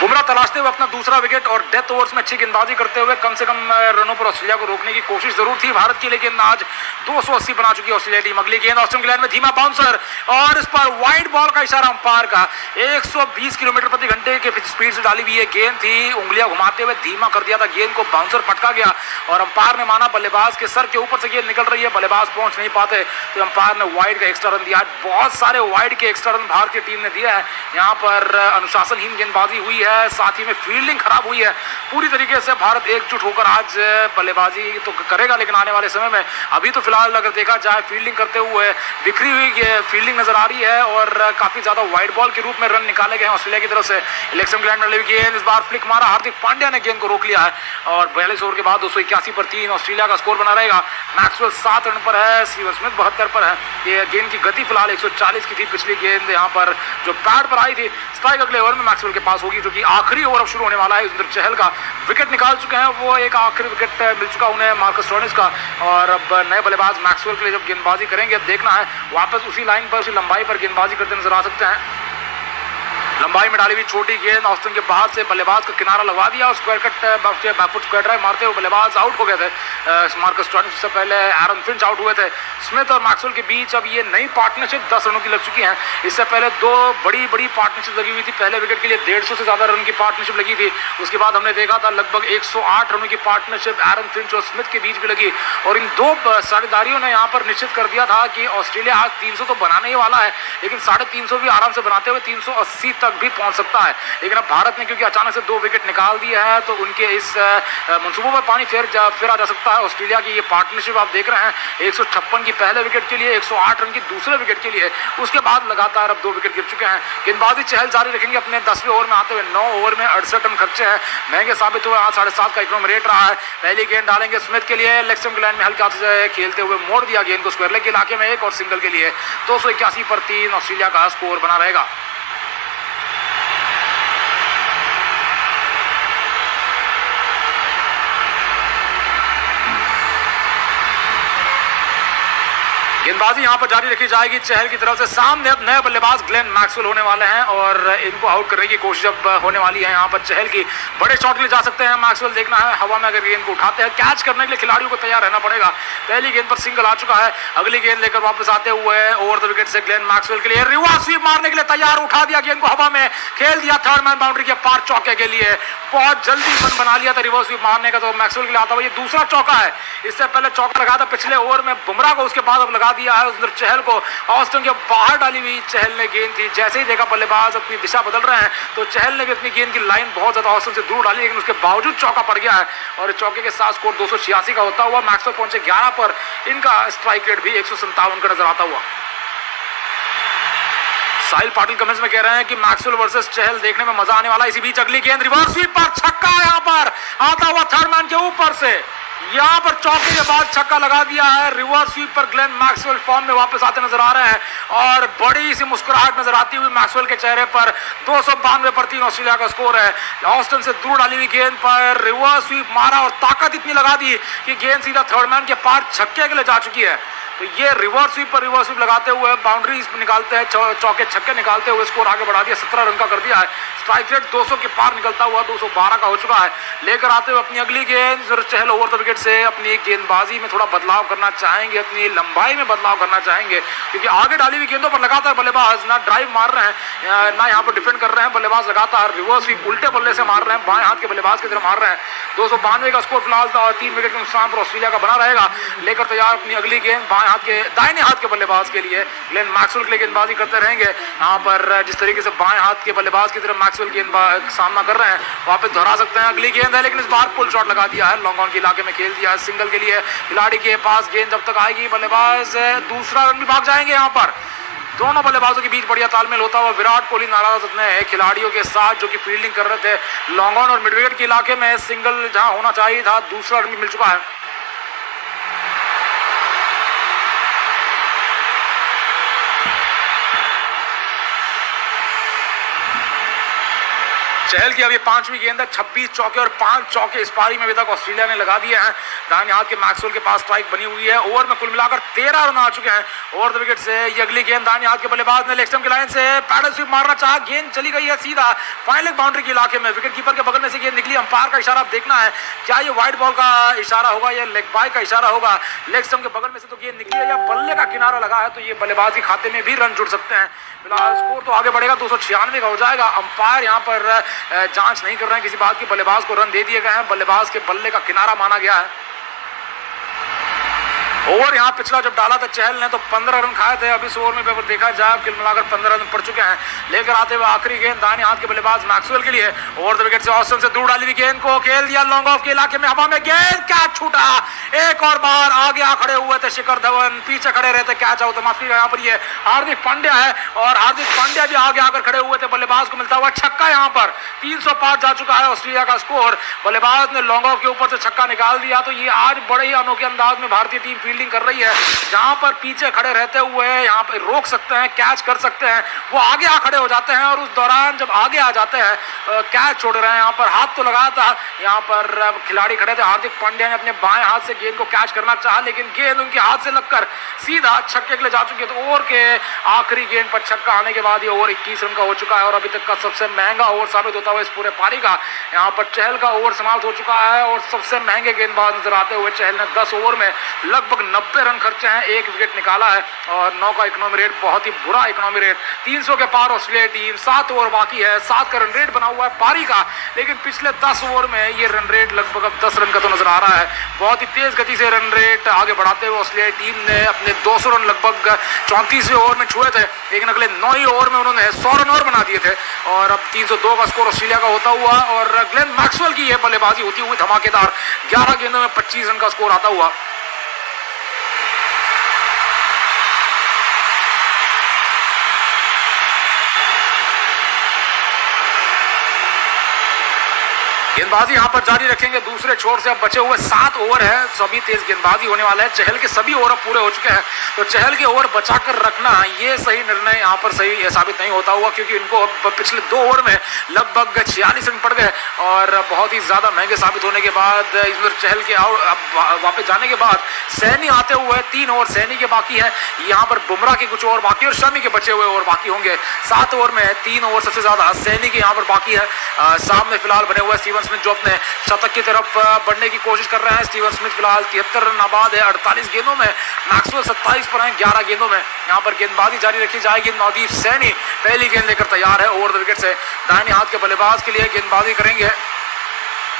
बुमराह तलाशते हुए अपना दूसरा विकेट और डेथ ओवर्स में अच्छी गेंदबाजी करते हुए कम से कम रनों पर ऑस्ट्रेलिया को रोकने की कोशिश जरूर थी भारत की, लेकिन आज 280 बना चुकी है ऑस्ट्रेलिया टीम। अगली गेंद ऑस्ट्रेलिया इंग्लैंड में धीमा बाउंसर और इस पर वाइड बॉल का इशारा अंपायर का। 120 किलोमीटर प्रति घंटे के स्पीड से डाली हुई ये गेंद थी, उंगलियां घुमाते हुए धीमा कर दिया था गेंद को, बाउंसर पटका गया और अंपायर ने माना बल्लेबाज के सर के ऊपर से गेंद निकल रही है, बल्लेबाज पहुंच नहीं पाते तो अंपायर ने वाइड का एक्स्ट्रा रन दिया। बहुत सारे वाइड के एक्स्ट्रा रन भारतीय टीम ने दिया है। यहाँ पर अनुशासनहीन गेंदबाजी हुई है, साथ ही में फील्डिंग खराब हुई है। पूरी तरीके से भारत एकजुट होकर आज बल्लेबाजी तो करेगा, लेकिन आने वाले समय में अभी तो फिलहाल अगर देखा जाए फील्डिंग करते हुए बिखरी हुई फील्डिंग नजर आ रही है और काफी ज्यादा वाइड बॉल के रूप में रन निकाले गए हैं ऑस्ट्रेलिया की तरफ से। इलेक्शन इंग्लैंड में गेंद इस बार फ्लिक मारा, हार्दिक पांड्या ने गेंद को रोक लिया है और 42 ओवर के बाद 281 पर 3 ऑस्ट्रेलिया का स्कोर बना रहेगा। मैक्सवेल 7 रन पर है, स्टीवन स्मिथ 72 पर है। ये गेंद की गति फिलहाल 140 की थी। पिछली गेंद यहाँ पर जो पैड पर आई थी, स्ट्राइक अगले ओवर में मैक्सवेल के पास होगी, जो कि आखिरी ओवर अब शुरू होने वाला है। युजवेंद्र चहल का विकेट निकाल चुके हैं, वो एक आखिरी विकेट मिल चुका उन्हें मार्कस स्टोनिस का और अब नए बल्लेबाज मैक्सवेल के लिए जब गेंदबाजी करेंगे अब देखना है वापस उसी लाइन पर, उसी लंबाई पर गेंदबाजी करते नजर आ सकते हैं। लंबाई में डाली हुई छोटी गेंद ऑस्टन के बाहर से बल्लेबाज का किनारा लगवा दिया और square cut back foot square drive मारते हुए बल्लेबाज आउट हो गए थे। मार्कस स्टोनिस से पहले एरन फिंच आउट हुए थे। स्मिथ और मैक्सवेल के बीच अब ये नई पार्टनरशिप 10 रनों की लग चुकी है। इससे पहले 2 बड़ी पार्टनरशिप लगी हुई थी। पहले विकेट के लिए 150 से ज्यादा रन की पार्टनरशिप लगी थी, उसके बाद हमने देखा था लगभग 108 रनों की पार्टनरशिप एरन फिंच और स्मिथ के बीच भी लगी और इन 2 साझेदारियों ने यहाँ पर निश्चित कर दिया था कि ऑस्ट्रेलिया आज 300 तो बनाने ही वाला है, लेकिन 350 भी आराम से बनाते हुए 380 तक तक भी पहुंच सकता है। लेकिन अब भारत ने क्योंकि अचानक से 2 विकेट निकाल दिए हैं तो उनके इस मंसूबों पर पानी फिर आ जा सकता है। ऑस्ट्रेलिया की ये पार्टनरशिप आप देख रहे हैं 156 की पहले विकेट के लिए, 108 रन की दूसरे विकेट के लिए, उसके बाद लगातार अब 2 विकेट गिर चुके हैं। गेंदबाजी चहल जारी रखेंगे अपने 10वें ओवर में आते हुए। 9 ओवर में 68 रन खर्चे हैं, महंगे साबित हुए। आज 7.5 का इकोनॉमी रेट रहा है। पहली गेंद डालेंगे स्मिथ के लिए, लेग स्टंप की लाइन में हल्के हाथ से खेलते हुए मोड़ दिया गेंद को स्क्वायर लेग के इलाके में, एक और सिंगल के लिए 281 पर 3 ऑस्ट्रेलिया का स्कोर बना रहेगा। गेंदबाजी यहां पर जारी रखी जाएगी चहल की तरफ से। सामने अब नए बल्लेबाज ग्लेन मैक्सवेल होने वाले हैं और इनको आउट करने की कोशिश अब होने वाली है यहां पर चहल की। बड़े शॉट के लिए जा सकते हैं मैक्सवेल, देखना है हवा में अगर गेंद को उठाते हैं। कैच करने के लिए खिलाड़ियों को तैयार रहना पड़ेगा। पहली गेंद पर सिंगल आ चुका है, अगली गेंद लेकर वापस आते हुए ओवर द विकेट से ग्लेन मैक्सवेल के लिए रिवर्स स्वीप मारने के लिए तैयार, उठा दिया गेंद को हवा में, खेल दिया थर्ड मैन बाउंड्री के पार चौके के लिए। बहुत जल्दी मन बना लिया था रिवर्स स्वीप मारने का तो मैक्सवेल के लिए आता हुआ ये दूसरा चौका है। इससे पहले चौका लगा था पिछले ओवर में बुमराह को, उसके बाद अब लगा दिया है उधर चहल को। ऑस्टन के बाहर डाली हुई चहल ने गेंद थी, जैसे ही देखा बल्लेबाज अपनी दिशा बदल रहे हैं तो चहल ने भी अपनी गेंद की लाइन बहुत ज्यादा ऑस्टन से दूर डाली, लेकिन उसके बावजूद चौका पड़ गया है और चौके के साथ स्कोर 286 का होता हुआ मैक्सवेल पहुंचे 11 पर। इनका स्ट्राइक रेट भी 157 का नजर आता हुआ। साहिल पाटिल कमेंट्स में कह रहे हैं कि मैक्सवेल वर्सेस चहल देखने में मजा आने वाला। इसी बीच अगली गेंद रिवर्स स्वीप पर छक्का, यहां पर आता हुआ थर्ड मैन के ऊपर से, यहां पर चौके के बाद छक्का लगा दिया है। रिवर्स स्वीप पर ग्लेन मैक्सवेल फॉर्म में वापस आते नजर आ रहे हैं और बड़ी सी मुस्कुराहट नजर आती हुई मैक्सवेल के चेहरे पर। 292 पर 3 ऑस्ट्रेलिया का स्कोर है। ऑस्टन से दूर डाली हुई गेंद पर रिवर्स स्वीप मारा और ताकत इतनी लगा दी कि गेंद सीधा थर्ड मैन के पार छक्के के लिए जा चुकी है। तो ये रिवर्स स्वीप पर रिवर्स स्वीप लगाते हुए बाउंड्री निकालते हैं, चौके छक्के निकालते हुए स्कोर आगे बढ़ा दिया, 17 रन का कर दिया है। स्ट्राइक रेट 200 के पार निकलता हुआ 212 का हो चुका है। लेकर आते हुए अपनी अगली गेंद चहल ओवर द विकेट से अपनी गेंदबाजी में थोड़ा बदलाव करना चाहेंगे, अपनी लंबाई में बदलाव करना चाहेंगे क्योंकि आगे डाली हुई गेंदों पर लगातार बल्लेबाज ना ड्राइव मार रहे हैं ना यहाँ पर डिफेंड कर रहे हैं। बल्लेबाज लगातार रिवर्स स्वीप उल्टे बल्ले से मार रहे हैं, बाएं हाथ के बल्लेबाज की तरफ मार रहे हैं। 292 का स्कोर फिलहाल 3 विकेट के नुकसान पर ऑस्ट्रेलिया का बना रहेगा। लेकर तैयार अपनी अगली गेंद बाएं हाथ के दाहिने हाथ के बल्लेबाज के लिए ग्लेन मैक्सवेल के लिए गेंदबाजी करते रहेंगे। यहाँ पर जिस तरीके से बाएं हाथ के बल्लेबाज की तरफ मैक्सवेल गेंद सामना कर रहे हैं वापस दोहरा सकते हैं। अगली गेंद है लेकिन इस बार पुल शॉट लगा दिया है, लॉन्ग ऑन के इलाके में खेल दिया है सिंगल के लिए। खिलाड़ी के पास गेंद जब तक आएगी बल्लेबाज दूसरा रन भी भाग जाएंगे। यहाँ पर दोनों बल्लेबाजों के बीच बढ़िया तालमेल होता हुआ विराट कोहली नाराज अपने खिलाड़ियों के साथ जो कि फील्डिंग कर रहे थे लॉन्ग ऑन और मिड विकेट के इलाके में। सिंगल जहां होना चाहिए था, दूसरा रन भी मिल चुका है। चहल की अभी 5वीं गेंद है, 26 चौके और 5 चौके इस पारी में अभी तक ऑस्ट्रेलिया ने लगा दिए हैं। दाहिने हाथ के मैक्सवेल के पास स्ट्राइक बनी हुई है। ओवर में कुल मिलाकर 13 रन आ चुके हैं ओवर द विकेट से। ये अगली गेंद दाहिने हाथ के बल्लेबाज ने लेग स्टंप की लाइन से पैडल स्वीप मारना चाहा, गेंद चली गई है सीधा फाइनल लेग बाउंड्री के इलाके में। विकेट कीपर के बगल में से गेंद निकली। अंपायर का इशारा आप देखना है, क्या ये वाइड बॉल का इशारा होगा या लेग बाय का इशारा होगा। लेग स्टंप के बगल में से तो गेंद निकली है या बल्ले का किनारा लगा है तो ये बल्लेबाज के खाते में भी रन जुड़ सकते हैं। फिलहाल स्कोर तो आगे बढ़ेगा, 296 का हो जाएगा। अंपायर यहाँ पर जांच नहीं कर रहे हैं किसी बात की, बल्लेबाज को रन दे दिए गए हैं। बल्लेबाज के बल्ले का किनारा माना गया है। ओवर यहाँ पिछला जब डाला था चहल ने तो 15 रन खाए थे। अब इस ओवर में देखा जाए कुल मिलाकर 15 रन पड़ चुके हैं। लेकर आते हुए आखिरी गेंद दाहिने हाथ के बल्लेबाज मैक्सवेल के लिए। ओवर द विकेट से ऑस्टन से दूर डाली हुई गेंद को खेल दिया लॉन्ग ऑफ के इलाके में, हवा में गेंद कैच छूटा। एक और बार आगे आ खड़े हुए थे शिखर धवन, पीछे खड़े रहते कैच आउट। माफ कीजिएगा, यहाँ पर ये हार्दिक पांड्या है और हार्दिक पांड्या भी आगे आकर खड़े हुए थे। बल्लेबाज को मिलता हुआ छक्का, यहाँ पर 305 जा चुका है ऑस्ट्रेलिया का स्कोर। बल्लेबाज ने लॉन्ग ऑफ के ऊपर से छक्का निकाल दिया। तो ये आज बड़े ही अनोखे अंदाज में भारतीय टीम फील्डिंग कर रही है, जहां पर पीछे खड़े रहते हुए यहाँ पे रोक सकते हैं, कैच कर सकते हैं, वो आगे आ खड़े हो जाते हैं और उस दौरान जब आगे आ जाते हैं कैच छोड़ रहे हैं। यहाँ पर हाथ तो लगाया था, यहाँ पर खिलाड़ी खड़े थे। हार्दिक पांड्या ने अपने बाएं हाथ से गेंद को कैच करना चाहा लेकिन गेंद उनके हाथ से लगकर सीधा छक्के के लिए जा चुकी है। तो ओवर के आखिरी गेंद पर छक्का आने के बाद ये ओवर 21 रन का हो चुका है और अभी तक का सबसे महंगा ओवर साबित होता हुआ इस पूरे पारी का। यहाँ पर चहल का ओवर समाप्त हो चुका है और सबसे महंगे गेंदबाज नजर आते हुए चहल ने 10 ओवर में लगभग लगभग 90 रन खर्चे हैं, 1 विकेट निकाला है और 9 का इकोनॉमी रेट, बहुत ही बुरा इकोनॉमी रेट। 300 के पार ऑस्ट्रेलिया टीम, 7 ओवर बाकी है, 7 का रन रेट बना हुआ है पारी का, लेकिन पिछले 10 ओवर में ये रन रेट लगभग अब 10 रन का तो नजर आ रहा है। बहुत ही तेज गति से रन रेट आगे बढ़ाते हुए ऑस्ट्रेलिया टीम ने अपने 200 रन लगभग 34वें ओवर में छुए थे, लेकिन अगले 9 ही ओवर में उन्होंने 100 रन और बना दिए थे और अब 302 का स्कोर ऑस्ट्रेलिया का होता हुआ और ग्लेन मैक्सवेल की यह बल्लेबाजी होती हुई धमाकेदार, 11 गेंदों में 25 रन का स्कोर आता हुआ। गेंदबाजी यहां पर जारी रखेंगे दूसरे छोर से। अब बचे हुए 7 ओवर है, सभी तेज गेंदबाजी होने वाला है। चहल के सभी ओवर पूरे हो चुके हैं, तो चहल के ओवर बचाकर रखना ये सही निर्णय यहां पर सही साबित नहीं होता हुआ, क्योंकि इनको पिछले 2 ओवर में लगभग 46 रन पड़ गए और बहुत ही ज्यादा महंगे साबित होने के बाद चहल के वापस जाने के बाद सैनी आते हुए 3 ओवर सैनी के बाकी है, यहाँ पर बुमराह के कुछ ओवर बाकी और शमी के बचे हुए ओवर बाकी होंगे। 7 ओवर में 3 ओवर सबसे ज्यादा सैनी के यहाँ पर बाकी है। सामने फिलहाल बने हुए स्टीवन स्मिथ जो अपने शतक की तरफ बढ़ने की कोशिश कर रहे हैं। स्टीवन स्मिथ फिलहाल 73 रन आबाद है 48 गेंदों में, मैक्सवेल 27 पर है 11 गेंदों में। यहाँ पर गेंदबाजी जारी रखी जाएगी। नवदीप सैनी पहली गेंद लेकर तैयार है ओवर द विकेट से, दाहिने हाथ के बल्लेबाज के लिए गेंदबाजी करेंगे।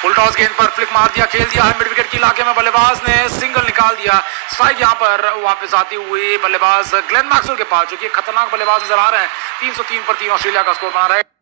फुल टॉस गेंद पर फ्लिक मार दिया, खेल दिया है मिड विकेट के इलाके में, बल्लेबाज ने सिंगल निकाल दिया। स्ट्राइक यहाँ पर वापस आती हुई बल्लेबाज ग्लेन मैक्सवेल के पास, जो कि खतरनाक बल्लेबाज नजर आ रहे हैं। 303 पर 3 ऑस्ट्रेलिया का स्कोर बना रहा है।